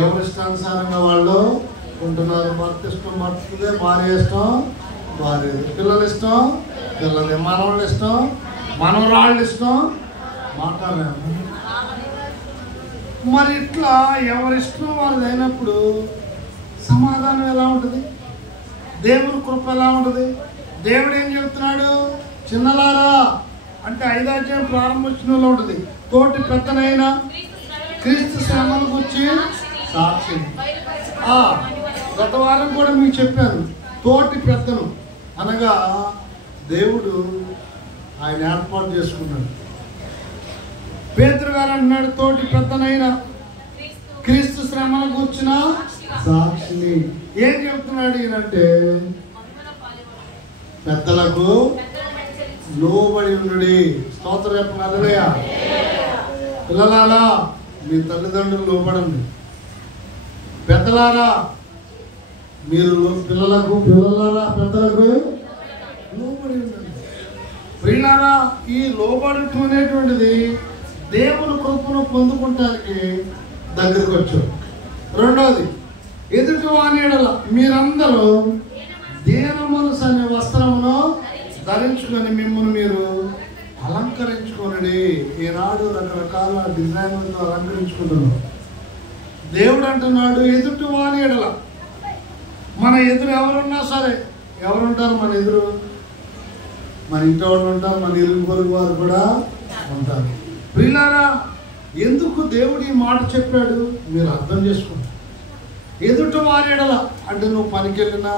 ఎవరిష్టానుసారంగా వాళ్ళు ఉంటున్నారు. భర్త ఇష్టం భర్తదే, భార్య ఇష్టం భార్య, పిల్లలు ఇష్టం పిల్లలే, మనవాళ్ళు ఇష్టం మనవరాళ్ళు ఇష్టం మాట్లాడలేము. మరి ఇట్లా ఎవరిష్టం వాళ్ళది అయినప్పుడు సమాధానం ఎలా ఉంటుంది? దేవుని కృప ఎలా ఉంటుంది? దేవుడు ఏం చెబుతున్నాడు? చిన్నలారా అంటే 5వ అధ్యాయం ప్రారంభించడంలో ఉంటుంది, తోటి పెద్దనైనా క్రీస్తు శ్రమను గురించి సాక్షి. గత వారం కూడా మీకు చెప్పాను, తోటి పెద్దను అనగా దేవుడు ఆయన ఏర్పాటు చేసుకున్నాడు. పేతురు గారు అంటున్నాడు, తోటి పెద్దనైనా క్రీస్తు శ్రమను కూర్చున్న సాక్షిని. ఏం చెప్తున్నాడు ఈయనంటే, పెద్దలకు లోబడి ఉండుడి. స్తోత్రం చెప్పండి, హల్లెలూయా. పిల్లలారా మీ తల్లిదండ్రులు లోబడండి. పెద్దలారా మీరు పిల్లలకు పెద్దలకు లోబడి ఉండండి. ప్రియులారా, ఈ లోబడటం అనేటువంటిది దేవుని కృపను పొందుకుంటానికి దగ్గరకు వచ్చాం. రెండవది, ఎదుటి వాని ఎడల మీరందరూ దీన మనసు అనే వస్త్రమును ధరించుకొని మిమ్మల్ని మీరు అలంకరించుకోనండి. ఈనాడు రకరకాల డిజైన్లతో అలంకరించుకుంటున్నాం. దేవుడు అంటున్నాడు, ఎదుటి వాని ఎడల. మన ఎదురు ఎవరున్నా సరే, ఎవరుంటారు మన ఎదురు? మన ఇంటి వాళ్ళు ఉంటారు, మన ఇరుగు పొరుగు వారు కూడా ఉంటారు. ప్రియులారా, ఎందుకు దేవుడు ఈ మాట చెప్పాడు మీరు అర్థం చేసుకోండి. ఎదుటి వారి ఎడల అంటే నువ్వు పనికి వెళ్ళినా,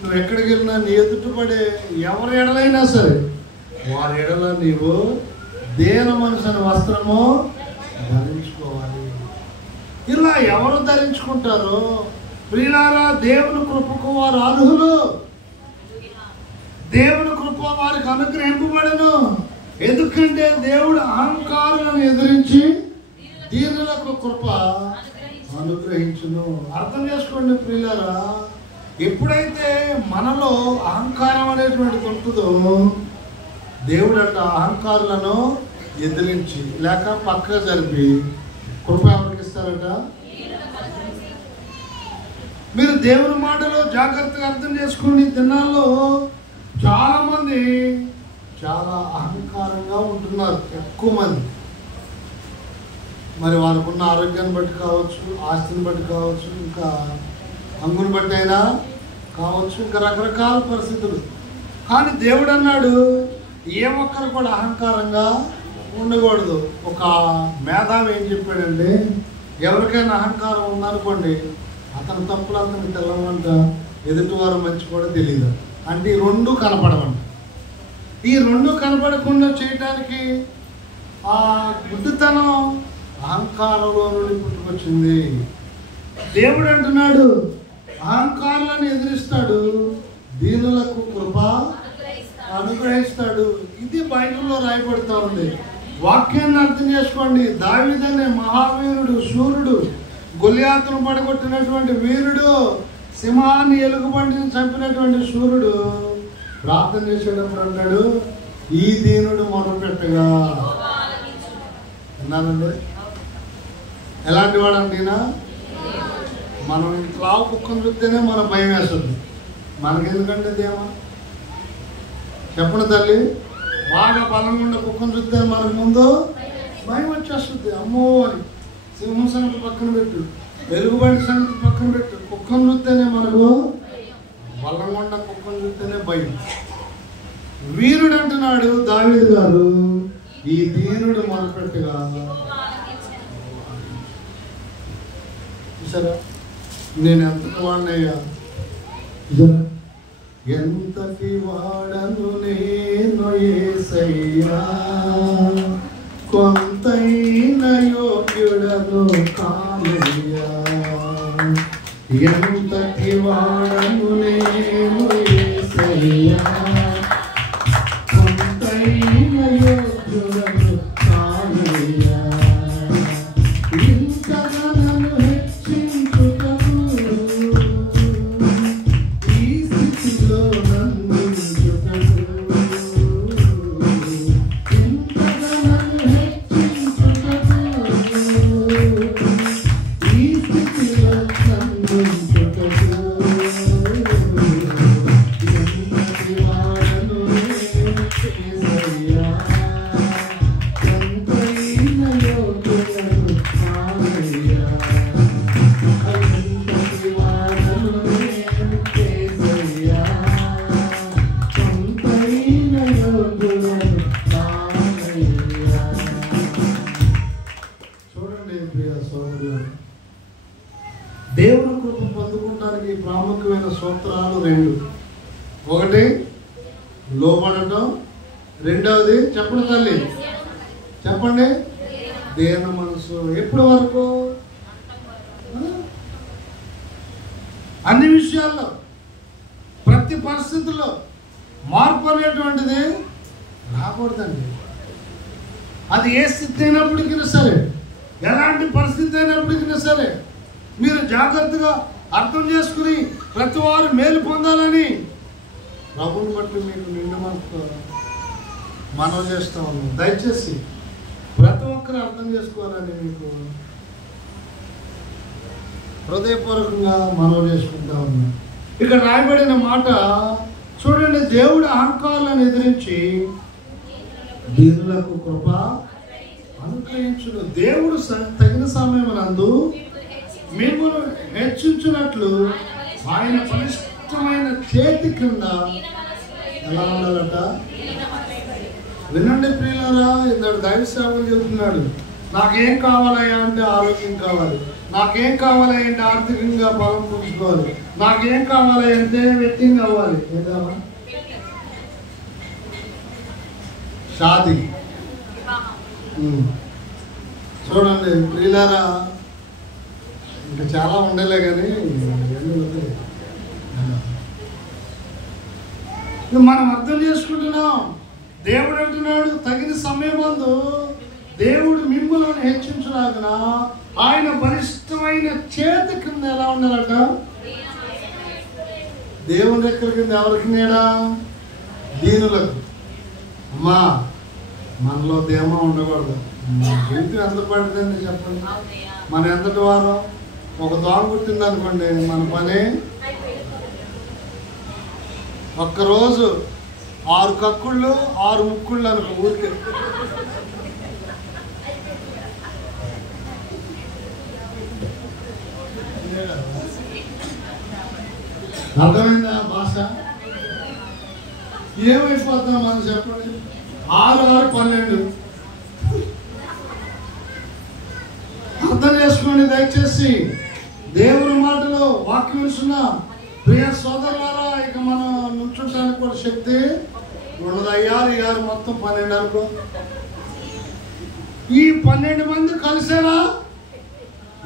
నువ్వు ఎక్కడికి వెళ్ళినా, నీ ఎదుటి పడే ఎవరి ఎడలైనా సరే వారి ఎడల నీవు దీన మనసు అనే వస్త్రము ధరించుకోవాలి. ఇలా ఎవరు ధరించుకుంటారో ప్రియులారా, దేవుని కృపకు వారు అర్హులు. దేవుని కృప వారికి అనుగ్రహింపబడను. ఎందుకంటే దేవుడు అహంకారులను ఎదిరించి దీనులకు కృప అనుగ్రహించును. అర్థం చేసుకోండి ప్రియులారా, ఎప్పుడైతే మనలో అహంకారం అనేటువంటిది ఉంటుందో దేవుడు అంట అహంకారులను ఎదిరించి లేక పక్కగా జరిపి కృప ఎవరికి ఇస్తారట? మీరు దేవుని మాటలో జాగ్రత్తగా అర్థం చేసుకోండి. దినాల్లో చాలా మంది చాలా అహంకారంగా ఉంటున్నారు, ఎక్కువ మంది. మరి వారికి ఉన్న ఆరోగ్యాన్ని బట్టి కావచ్చు, ఆస్తిని బట్టి కావచ్చు, ఇంకా అంగుని బట్టి అయినా కావచ్చు, ఇంకా రకరకాల పరిస్థితులు. కానీ దేవుడు అన్నాడు, ఏ ఒక్కరు కూడా అహంకారంగా ఉండకూడదు. ఒక మేధావి ఏం చెప్పాడంటే, ఎవరికైనా అహంకారం ఉందనుకోండి, అతని తప్పులు అతనికి తెలవంట, ఎదుటివారు మంచి కూడా తెలియదు. అంటే ఈ రెండు కనపడమంట. ఈ రెండు కనపడకుండా చేయటానికి ఆ గుడ్డితనం అహంకారంలో నుండి పుట్టుకొచ్చింది. దేవుడు అంటున్నాడు, అహంకారాలను ఎదిరిస్తాడు, దీనులకు కృప అనుగ్రహిస్తాడు. ఇది బైబిల్లో రాయబడుతూ ఉంది. వాక్యాన్ని అర్థం చేసుకోండి. దావీదు అనే మహావీరుడు, శూరుడు, గొలియాతును పడగొట్టినటువంటి వీరుడు, సింహాన్ని ఎలుగుబంటిని చంపినటువంటి శూరుడు ప్రార్థన చేసేటప్పుడు అంటాడు, ఈ దీనుడు మొదలుపెట్టగా. విన్నానండి? ఎలాంటి వాడు అంటేనా, మనం ఇంట్లో కుక్కను చూస్తేనే మన భయం వేస్తుంది. మనకెందుకంటే దేవా చెప్పండి తల్లి, బాగా బలంగా ఉండే కుక్కను చూస్తే మనకు ముందు భయం వచ్చేస్తుంది. అమ్మో అని సింహం సంగతి పక్కన పెట్టు, వెలుగుబంటి సంగతి పక్కన పెట్టు, కుక్కను చూస్తేనే మనకు బలంగా ఉన్న కుక్కను చూస్తేనే భయం. వీరుడు అంటున్నాడు దావీదు గారు, ఈ దీనుడు మొదలుపెట్టుగా. చూసారా నేను ఎంతటి వాడినయ్యా, ఎంతటి వాడను నేను యేసయ్యా, కొంతైన యోగ్యుడను కానయ్యా, ఎంతటి వాడను నేను యేసయ్యా, కొంతైన యోగ్యుడను కానయ్యా, ఇంతగా నన్ను హెచ్చించుటకు ఈ స్థితిలో నన్ను ఉంచుటకు, ఇంతగా నన్ను హెచ్చించుటకు ఈ స్థితిలో నన్ను ఉంచుటకు, ఎంతటి వాడను నేను యేసయ్యా, కొంతైన యోగ్యుడను కానయ్యా, ఎంతటి వాడను నేను యేసయ్యా, కొంతైన యోగ్యుడను కానయ్యా. చూడండి ప్రియ సోదరులు, దేవుని కృప పొందుకోవడానికి ప్రాముఖ్యమైన సూత్రాలు రెండు. ఒకటి లోబడటం, రెండవది చెప్పండి తల్లి, చెప్పండి దీన మనసు. ఎప్పటి వరకు? అన్ని విషయాల్లో, ప్రతి పరిస్థితుల్లో మార్పు అనేటువంటిది రాకూడదండి. అది ఏ స్థితి అయినప్పటికీ సరే, ఎలాంటి పరిస్థితి అయినప్పటికీ సరే, మీరు జాగ్రత్తగా అర్థం చేసుకుని ప్రతి వారు మేలు పొందాలని ప్రభుని బట్టి మీకు నిండు మనసుతో మనవి చేస్తూ ఉన్నాం. దయచేసి ప్రతి ఒక్కరు అర్థం చేసుకోవాలని మీకు హృదయపూర్వకంగా మనవి చేసుకుంటా ఉన్నాం. ఇక్కడ రాయబడిన మాట చూడండి, దేవుడు అహంకారాలను ఎదిరించి దీనులకు కృప అనుగ్రహించును. దేవుడు తగిన సమయమునందు మిమ్మల్ని హెచ్చించినట్లు ఆయన బలిష్టమైన చేతి కింద ఎలా ఉండాలట? వినండి ప్రియులారా, ఇందడు దైవ సేవలు చెబుతున్నాడు. నాకేం కావాలయ్యా అంటే ఆరోగ్యం కావాలి, నాకేం కావాలయ్యా అంటే ఆర్థికంగా బలం పుంజుకోవాలి, నాకేం కావాలయ్యా అంటే వ్యక్తిగా కావాలి. ఏదమ్మా? షాది. చూడండి ప్రియులారా, ఇంకా చాలా ఉండలే కానీ మనం అర్థం చేసుకుంటున్నాం. దేవుడు అంటున్నాడు తగిన సమయమందు దేవుడు మిమ్మల్ని హెచ్చించలాగిన ఆయన బలిష్టమైన చేతి కింద ఎలా ఉండాలట? దేవుని రెక్కల కింద ఎవరికి నేడా? దీనులకు. అమ్మా, మనలో ధీమా ఉండకూడదు. జీవితం ఎంత పడుతుంది చెప్పండి? మన ఎంతటి వారం ఒక దోమ కుట్టింది అనుకోండి, మన పని ఒక్కరోజు 6 కక్కుళ్ళు 6 ముక్కుళ్ళు అనుకో ఊరికి. అర్థమైందా భాష? ఏమైపోతాం మనం చెప్పండి? 6 6 12. అర్థం చేసుకోండి దయచేసి. దేవుని మాటలో వాక్యం విన్న ప్రియ సోదరులారా, ఇక మనం నుంచుంటానికి కూడా శక్తి ఉండదు. అయ్యారు మొత్తం 12 అనుకో. ఈ 12 మంది కలిసేనా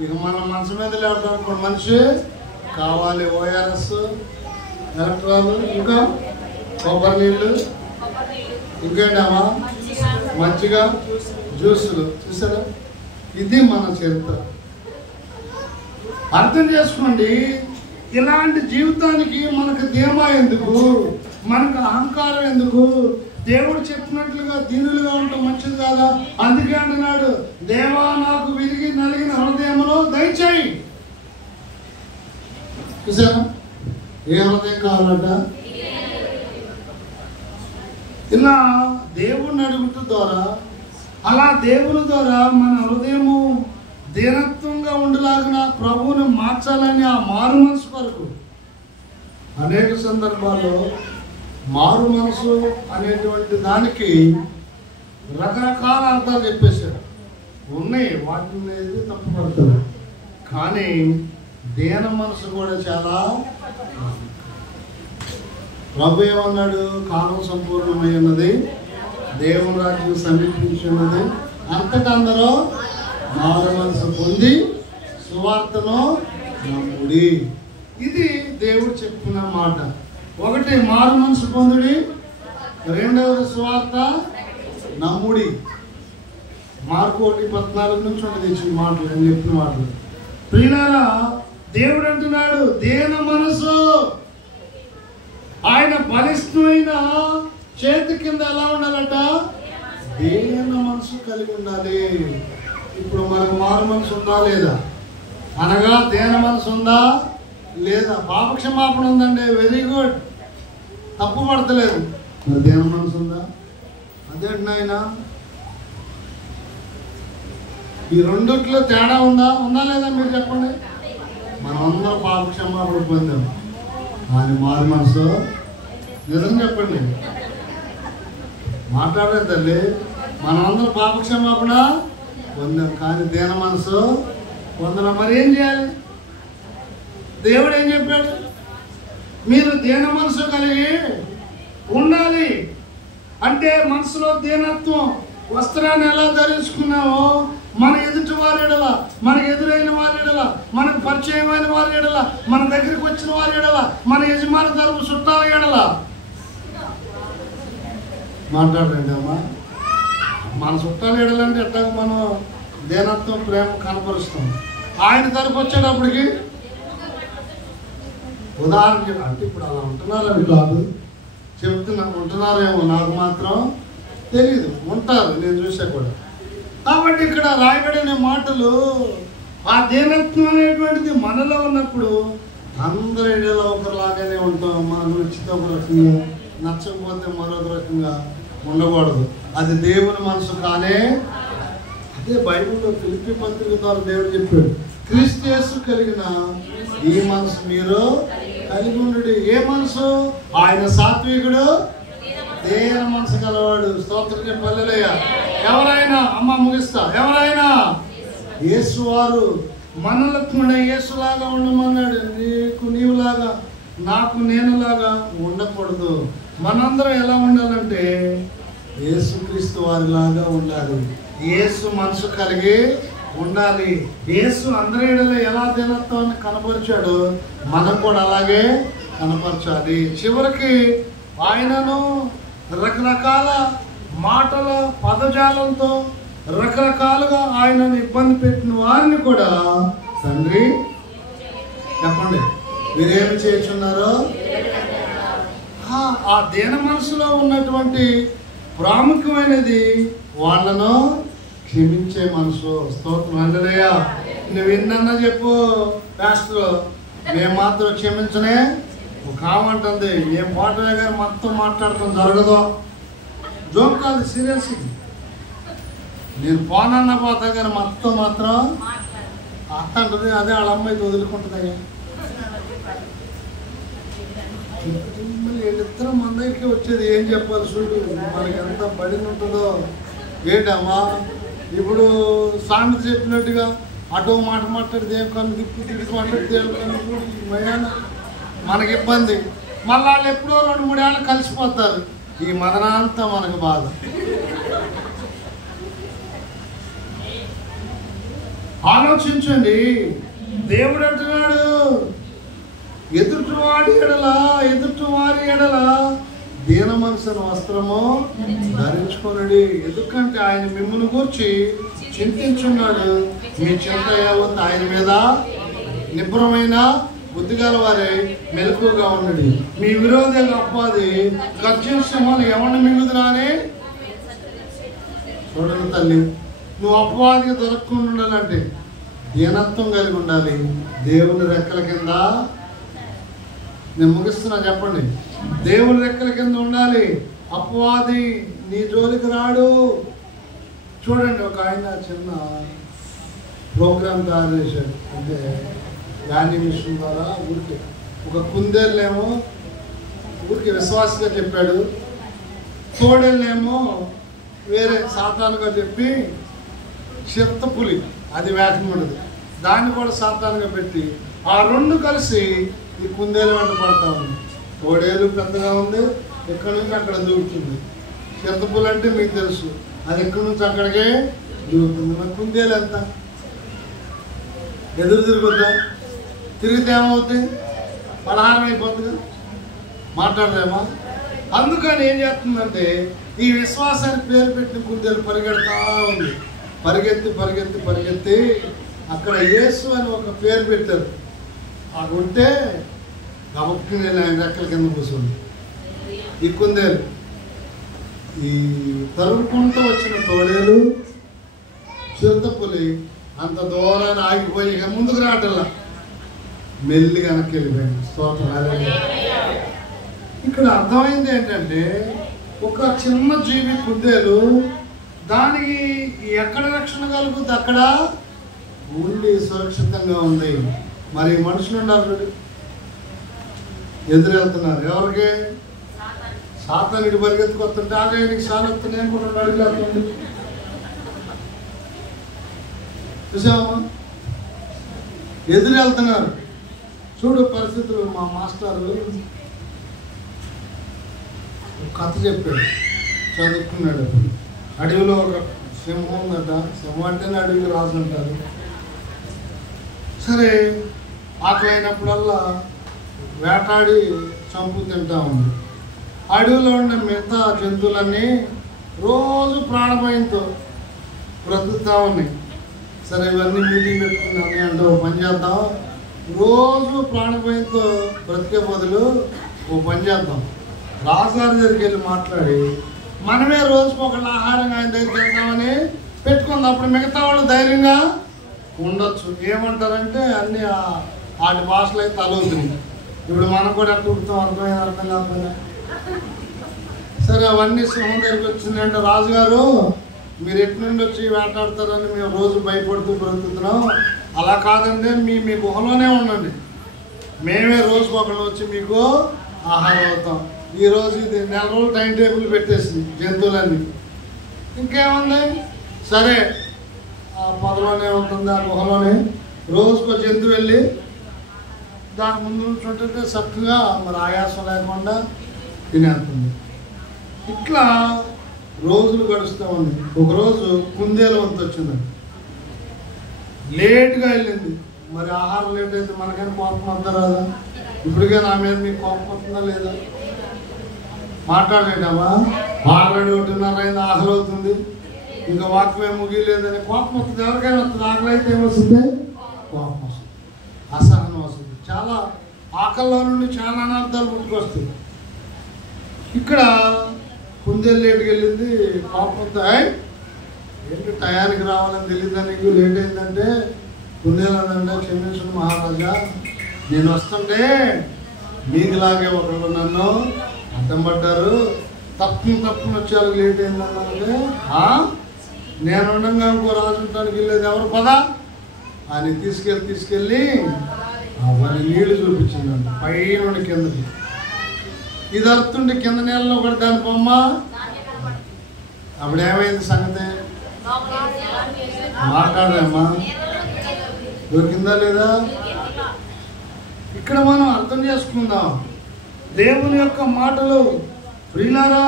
ఇక మన మనసు మీద లేవడానికి మనిషి కావాలి. ఓఆర్ఎస్, ఎలక్ట్రాల్, ఇంకా కొబ్బరి నీళ్ళు, ఇంకేంటామా మజ్జిగ, జ్యూసులు. చూసారా? ఇది మన చరిత్ర. అర్థం చేసుకోండి. ఇలాంటి జీవితానికి మనకు ధీమా ఎందుకు? మనకు అహంకారం ఎందుకు? దేవుడు చెప్పినట్లుగా దీనులుగా ఉండటం మంచిది కాదా? అందుకే అంటున్నాడు, దేవా నాకు విరిగి నలిగిన హృదయమును దయచేయి. చూసారా? ఏ హృదయం కావాలట? ఇలా దేవుడిని అడుగుట ద్వారా, అలా దేవుని ద్వారా మన హృదయము దీనత్వంగా ఉండేలాగా ప్రభువుని మార్చాలని ఆ మారు మనసు కొరకు అనేక సందర్భాల్లో మారు మనసు అనేటువంటి దానికి రకరకాల అర్థాలు చెప్పేశారు. ఉన్నాయి, వాటిని తప్పుపడతారు. కానీ దీన మనసు కూడా చాలా. ప్రభు ఏమన్నాడు? కాలం సంపూర్ణమై ఉన్నది, దేవుని రాజ్యం సమీపించి ఉన్నది, అంతటా అందరూ మారు మనసు పొంది సువార్తను నమ్ముడి. ఇది దేవుడు చెప్పిన మాట. ఒకటి మారు మనసు పొందుడి, రెండవది సువార్త నమ్ముడి. మార్కు 1:14 నుంచి తెచ్చిన మాటలు, నేను చెప్పిన మాటలు. ప్రియులారా, దేవుడు అంటున్నాడు దీన మనసు ఆయన బలిష్టమైన చేతి కింద ఎలా ఉండాలట? దీన మనసు కలిగి ఉండాలి. ఇప్పుడు మనకు మారు మనసు ఉందా లేదా? అనగా దీన మనసు ఉందా లేదా? పాపక్షమాపణ ఉందండి, వెరీ గుడ్, తప్పు పడతలేదు. మరి దీన మనసు ఉందా? అదేంటి నాయన, ఈ రెండిట్లో తేడా ఉందా లేదా మీరు చెప్పండి. మనం అందరం పాపక్షమాపణ పొందాం, కానీ మారు మనసు నిజం చెప్పండి, మాట్లాడలేదు తల్లి. మనం అందరం పాపక్షమాపణ పొందాం, కానీ దీన మనసు పొందడం. మరి ఏం చేయాలి? దేవుడు ఏం చెప్పాడు? మీరు దీన మనసు కలిగి ఉండాలి. అంటే మనసులో దీనత్వం. వస్త్రాన్ని ఎలా ధరించుకున్నామో మన ఎదుటి వారి ఎడల, మనకు ఎదురైన వారి ఎడల, మనకు పరిచయమైన వారి ఎడల, మన దగ్గరికి వచ్చిన వారి ఎడల, మన యజమాని తరపు చుట్టాల ఎడల మాట్లాడండి అమ్మా. మన చుట్టాల ఎడలంటే ఎట్లా మనం దీనత్వం ప్రేమ కనపరుస్తాం. ఆయన తరపు వచ్చేటప్పటికి ఉదాహరణ అంటే ఇప్పుడు అలా ఉంటున్నారని కాదు చెప్తున్నా, ఉంటున్నారేమో నాకు మాత్రం తెలీదు, ఉంటారు, నేను చూసా కూడా. కాబట్టి ఇక్కడ రాయబడిన మాటలు ఆ దీనత్వం అనేటువంటిది మనలో ఉన్నప్పుడు అందరి ఇళ్ళలో ఒకరిలాగానే ఉంటాం. మనకు నచ్చితే ఒక రకంగా, నచ్చకపోతే మరొక రకంగా ఉండకూడదు. అది దేవుని మనసు కానే. అదే బైబిల్లో ఫిలిప్పీ పత్రిక ద్వారా దేవుడు చెప్పాడు, క్రీస్తు యేసు కలిగిన ఈ మనసు మీరు కలిగి ఉండు. ఏ మనసు? ఆయన సాత్వికుడు, దేన మనసు గలవాడు. స్తోత్రం చెప్పలేయ. ఎవరైనా అమ్మ ముగిస్తా, ఎవరైనా యేసు వారు మనలత్ముడే యేసులాగా ఉండమన్నాడు. నీకు నీవులాగా, నాకు నేనులాగా ఉండకూడదు. మనందరం ఎలా ఉండాలంటే యేసుక్రీస్తు వారిలాగా ఉండాలి. యేసు మనసు కలిగి ఉండాలి. యేసు అందరి ఎడల ఎలా దీనత్వాన్ని కనపరిచాడో మనం కూడా అలాగే కనపరచాలి. చివరికి ఆయనను రకరకాల మాటల పదజాలంతో రకరకాలుగా ఆయనను ఇబ్బంది పెట్టిన వారిని కూడా తండ్రి చెప్పండి మీరేమి చేస్తున్నారో ఆ దీన మనసులో ఉన్నటువంటి ప్రాముఖ్యమైనది వాళ్ళను క్షమించే మనసు. స్తోత్రం హల్లెలూయా. నువ్వు ఎన్నన్నా చెప్పు పాస్టర్, మేము మాత్రం క్షమించనే. ఒక కామంటుంది ఏ పోటవే కానీ మొత్తం మాట్లాడటం జరగదు. జోక్ కాదు, సీరియస్. నేను పోనన్న పోతా కానీ మొత్తం మాత్రం అత్త అంటుంది. అదే వాళ్ళ అమ్మాయితో వదులుకుంటుంది. మళ్ళీ వీళ్ళిద్దరూ మన దగ్గరికి వచ్చేది ఏం చెప్పాలి చూడు, మనకి ఎంత బడిని ఉంటుందో. ఏంటమ్మా ఇప్పుడు సామెత చెప్పినట్టుగా అటో మాట మాట్లాడితే ఏం కన్ను తిప్పి తిరిగి మాట్లాడితే ఏం కన్ను మయాన మనకి ఇబ్బంది. మళ్ళీ వాళ్ళు ఎప్పుడో 2-3 ఏళ్ళు కలిసిపోతారు. ఈ మదనంతా మనకు బాధ. ఆలోచించండి. దేవుడు అంటున్నాడు ఎదుటివారి ఎడల దీన మనసును వస్త్రము ధరించుకొనుడి. ఎందుకంటే ఆయన మిమ్మల్ని గూర్చి చింతించున్నాడు. మీ చింత ఏముంది ఆయన మీద. నిబ్రమైన బుద్ధిగల వారే మెలకుగా ఉన్నది. మీ విరోధి అపవాది గర్జన సింహాలు ఎవరిని మింగుదురా అని చూడండి తల్లి. నువ్వు అపవాదికి దొరకకుండా ఉండాలంటే దీనత్వం కలిగి ఉండాలి. దేవుని రెక్కల కింద, నేను ముగిస్తున్నా చెప్పండి, దేవుని రెక్కల కింద ఉండాలి. అపవాది నీ జోలికి రాడు. చూడండి, ఒక ఆయన చిన్న ప్రోగ్రామ్ తయారు చేశాడు. అంటే యానిమేషన్ ద్వారా ఊరికి ఒక కుందేళ్ళేమో ఊరికి విశ్వాసంగా చెప్పాడు, తోడేళ్ళేమో వేరే సాతానుగా చెప్పి, చిత్తపులి అది వేటం ఉండదు దాన్ని కూడా సాతానుగా పెట్టి ఆ 2 కలిసి ఈ కుందేలు వెంట పడతా ఉంది. తోడేలు పెద్దగా ఉంది, ఎక్కడి నుంచి అక్కడ దూకుతుంది. చిత్తపులి అంటే మీకు తెలుసు, అది ఎక్కడి నుంచి అక్కడికే దూకుతుంది. మరి కుందేలు ఎంత ఎదురు తిరుగుద్దా? తిరిగితే ఏమవుతుంది? పలహారం అయిపోతుందిగా, మాట్లాడదేమా? అందుకని ఏం చేస్తుందంటే ఈ విశ్వాసానికి పేరు పెట్టిన కుందేలు పరిగెడతా ఉంది. పరిగెత్తి అక్కడ యేసు అని ఒక పేరు పెట్టారు. అది ఉంటే గబక్కి నేను ఆయన రెక్కల కింద కూర్చుంది. ఈ కుందేలు ఈ తరుముకుంటూ వచ్చిన తోడేలు చిరుతపులి అంత దూరాన్ని ఆగిపోయి ఇక ముందుకు రావటంలా మెల్లి వెనక్కి వెళ్ళిపోయింది. స్తోత్రం. ఇక్కడ అర్థమైంది ఏంటంటే ఒక చిన్న జీవి కుందేలు, దానికి ఎక్కడ రక్షణ కలుగుతుంది అక్కడ ఉండి సురక్షితంగా ఉంది. మరి మనుషులు ఉన్నారు ఎదురెళ్తున్నారు. ఎవరికి? సాతానుడి పరిగెత్తుకొస్తుంటే ఆగాయనికి సాలొస్తే నేను కూడా అడిగేస్తుంది. చూసామా? ఎదురెళ్తున్నారు. చూడు పరిస్థితులు. మా మాస్టరు కథ చెప్పాడు, చదువుకున్నాడు. అడవిలో ఒక సింహం ఉందట. సింహం అంటేనే అడవికి రాజు ఉంటారు. సరే, ఆకలి అయినప్పుడల్లా వేటాడి చంపు తింటా ఉంది. అడవిలో ఉన్న మిగతా జంతువులన్నీ రోజు ప్రాణభయంతో బ్రతుకుతా ఉన్నాయి. సరే, ఇవన్నీ మీటింగ్ పెట్టుకుని అంటే పని చేద్దాం, రోజు ప్రాణభయంతో బ్రతికే బదులు ఓ పని చేద్దాం, రాజుగారి దగ్గరికి వెళ్ళి మాట్లాడి మనమే రోజుకు ఒకళ్ళ ఆహారంగా ఆయన దగ్గరికి వెళ్తామని పెట్టుకుందాం. అప్పుడు మిగతా వాళ్ళు ధైర్యంగా ఉండొచ్చు. ఏమంటారంటే అన్ని వాటి భాషలు అయితే తలవుతున్నాయి. ఇప్పుడు మనం కూడా ఎట్లా ఉడుతాం అర్థం కాకపోయినా సరే. అవన్నీ సింహం దగ్గరికి వచ్చిందంటే, రాజుగారు మీరు ఎటు నుండి వచ్చి వేటాడతారని మేము రోజు భయపడుతూ బ్రతుకుతున్నాం. అలా కాదండి, మీ గుహలోనే ఉండండి, మేమే రోజుకు ఒకళ్ళు వచ్చి మీకు ఆహారం అవుతాం. ఈరోజు ఇది 4 రోజులు టైం టేబుల్ పెట్టేసింది జంతువులన్నీ. ఇంకేముంది, సరే ఆ పొదలోనే ఉంటుంది, ఆ గుహలోనే రోజుకో జంతువు వెళ్ళి దాని ముందు చూంటుంటే చక్కగా మరి ఆయాసం లేకుండా తినేస్తుంది. ఇట్లా రోజులు గడుస్తూ ఉంది. ఒకరోజు కుందేలు వంతు వచ్చిందండి, లేట్గా వెళ్ళింది. మరి ఆహారం లేట్ అయితే మనకైనా కోపం వద్దా రాదా? ఇప్పటికే నా మీద మీకు కోపం వస్తుందా లేదా? మాట్లాడలేదామా? ఆల్రెడీ 1:30 అయింది, ఆకలి అవుతుంది, ఇంకా వాక్యమే ముగియలేదని కోపం వస్తుంది. ఎవరికైనా వస్తుంది. ఆకలి అయితే ఏమొస్తుంది? కోపం వస్తుంది, అసహనం వస్తుంది. చాలా ఆకలిలో నుండి చాలా అనార్థాలు పుట్టుకొస్తాయి. ఇక్కడ కుందేలు లేట్కి వెళ్ళింది, కోపం వస్తాయి. ఏంటి టయానికి రావాలని తెలియదా నీకు? లేట్ అయిందంటే కుందేలు అదంటే, క్షమించండి మహారాజా, నేను వస్తుంటే మీకులాగే ఒకళ్ళు నన్ను అడ్డం పడ్డారు, తప్పును వచ్చారు, లేట్ అయిందన్నారంటే నేను ఉండగా ఇంకో రాజు ఉంటానికి వెళ్ళేది ఎవరు పదా అని తీసుకెళ్ళి అవన్నీ నీళ్లు చూపించిందండి పై నుండి కిందకి. ఇది అర్థండి కింద నీళ్ళలో ఒకటి దాని బొమ్మ. అప్పుడు ఏమైంది సంగతి? మాట్లాడేమ్మా, దొరికిందా లేదా? ఇక్కడ మనం అర్థం చేసుకుందాం దేవుని యొక్క మాటలు. ప్రియులారా,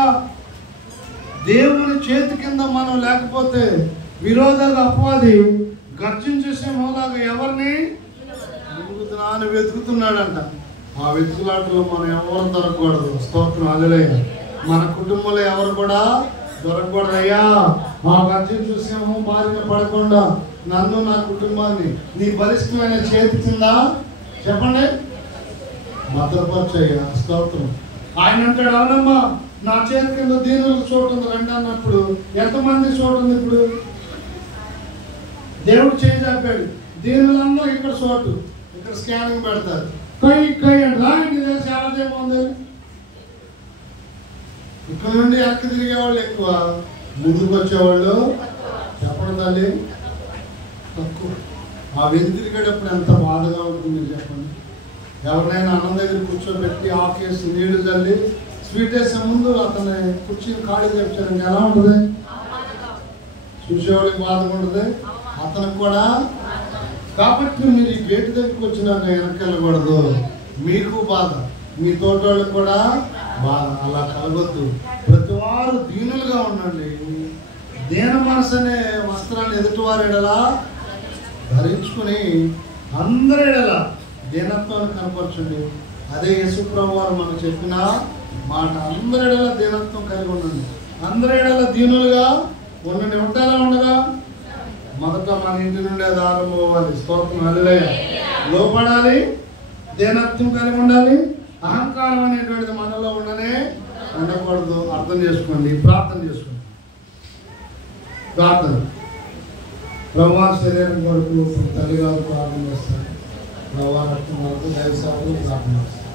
దేవుని చేతి కింద మనం లేకపోతే విరోధాలు అపవాది గర్జించే సింహంలాగా ఎవరిని అని వెతుకుతున్నాడంట. ఆ వెతుకులాటలో మనం ఎవరు దొరకకూడదు. స్తోత్రం, హల్లెలూయా. మన కుటుంబంలో ఎవరు కూడా దొరకకూడదు. అయ్యా, ఆ గర్జించే సింహం బారిన పడకుండా నన్ను నా కుటుంబాన్ని నీ బలిష్టమైన చేతి కింద చెప్పండి భద్రపరచయ్యా. స్తోత్రం. ఆయన అంటాడు, అవునమ్మా నా చేతి కింద దీనులకు చోటు ఉంది రండి అన్నప్పుడు ఎంతమంది చోటు ఉంది? ఇప్పుడు దేవుడు చేయి చెప్పాడు, దీనులందరూ ఇక్కడ చోటు, ఇక్కడ స్కానింగ్ పెడతారు. కై అంటే రాండి, చాలా ఏముంది. ఇక్కడ నుండి వెనక్కి తిరిగేవాళ్ళు ఎక్కువ, ముందుకు వచ్చేవాళ్ళు చెప్పడం తల్లి తక్కువ. ఆ వెనుతిరిగేటప్పుడు ఎంత బాధగా ఉంటుంది చెప్పండి. ఎవరినైనా అన్నం దగ్గర కూర్చోబెట్టి ఆకేసి నీళ్లు చల్లి స్వీట్ వేసే ముందు అతని కుర్చీని ఖాళీ చెప్పారు, ఇంకా ఎలా ఉంటుంది? చూసేవాళ్ళకి బాధగా ఉంటుంది, అతనికి కూడా. కాబట్టి మీరు ఈ గేటు దగ్గరికి వచ్చినాక వెనక్కి వెళ్ళకూడదు. మీకు బాధ, మీ తోటోళ్ళకి కూడా బాధ. అలా కలగొద్దు. ప్రతి వారు దీనులుగా ఉండండి. దీన మనసు అనే వస్త్రాన్ని ఎదుటివారు ఎడలా ధరించుకుని అందరూ ఎడలా దీనత్వాన్ని కనపరచండి. అదే యేసుప్రభు వారు మనకు చెప్పిన మాట. అందరి ఎడల దీనత్వం కలిగి ఉండండి, అందరి ఎడల దీనులుగా ఉండండి. ఉంటారా ఉండగా? మొదట మన ఇంటి నుండి అది ఆరంభం అవ్వాలి. స్తోత్రం, హల్లెలూయా. లోపడాలి, దీనత్వం కలిగి ఉండాలి. అహంకారం అనేటువంటిది మనలో ఉండకూడదు. అర్థం చేసుకోండి. ప్రార్థన చేసుకోండి. ప్రార్థన. ప్రభువా శరీరం కొరకు తల్లిగారు ప్రార్థన చేస్తారు. ప్రభువా రక్తం కొరకు దైవ సేవకులు ప్రార్థన చేస్తారు.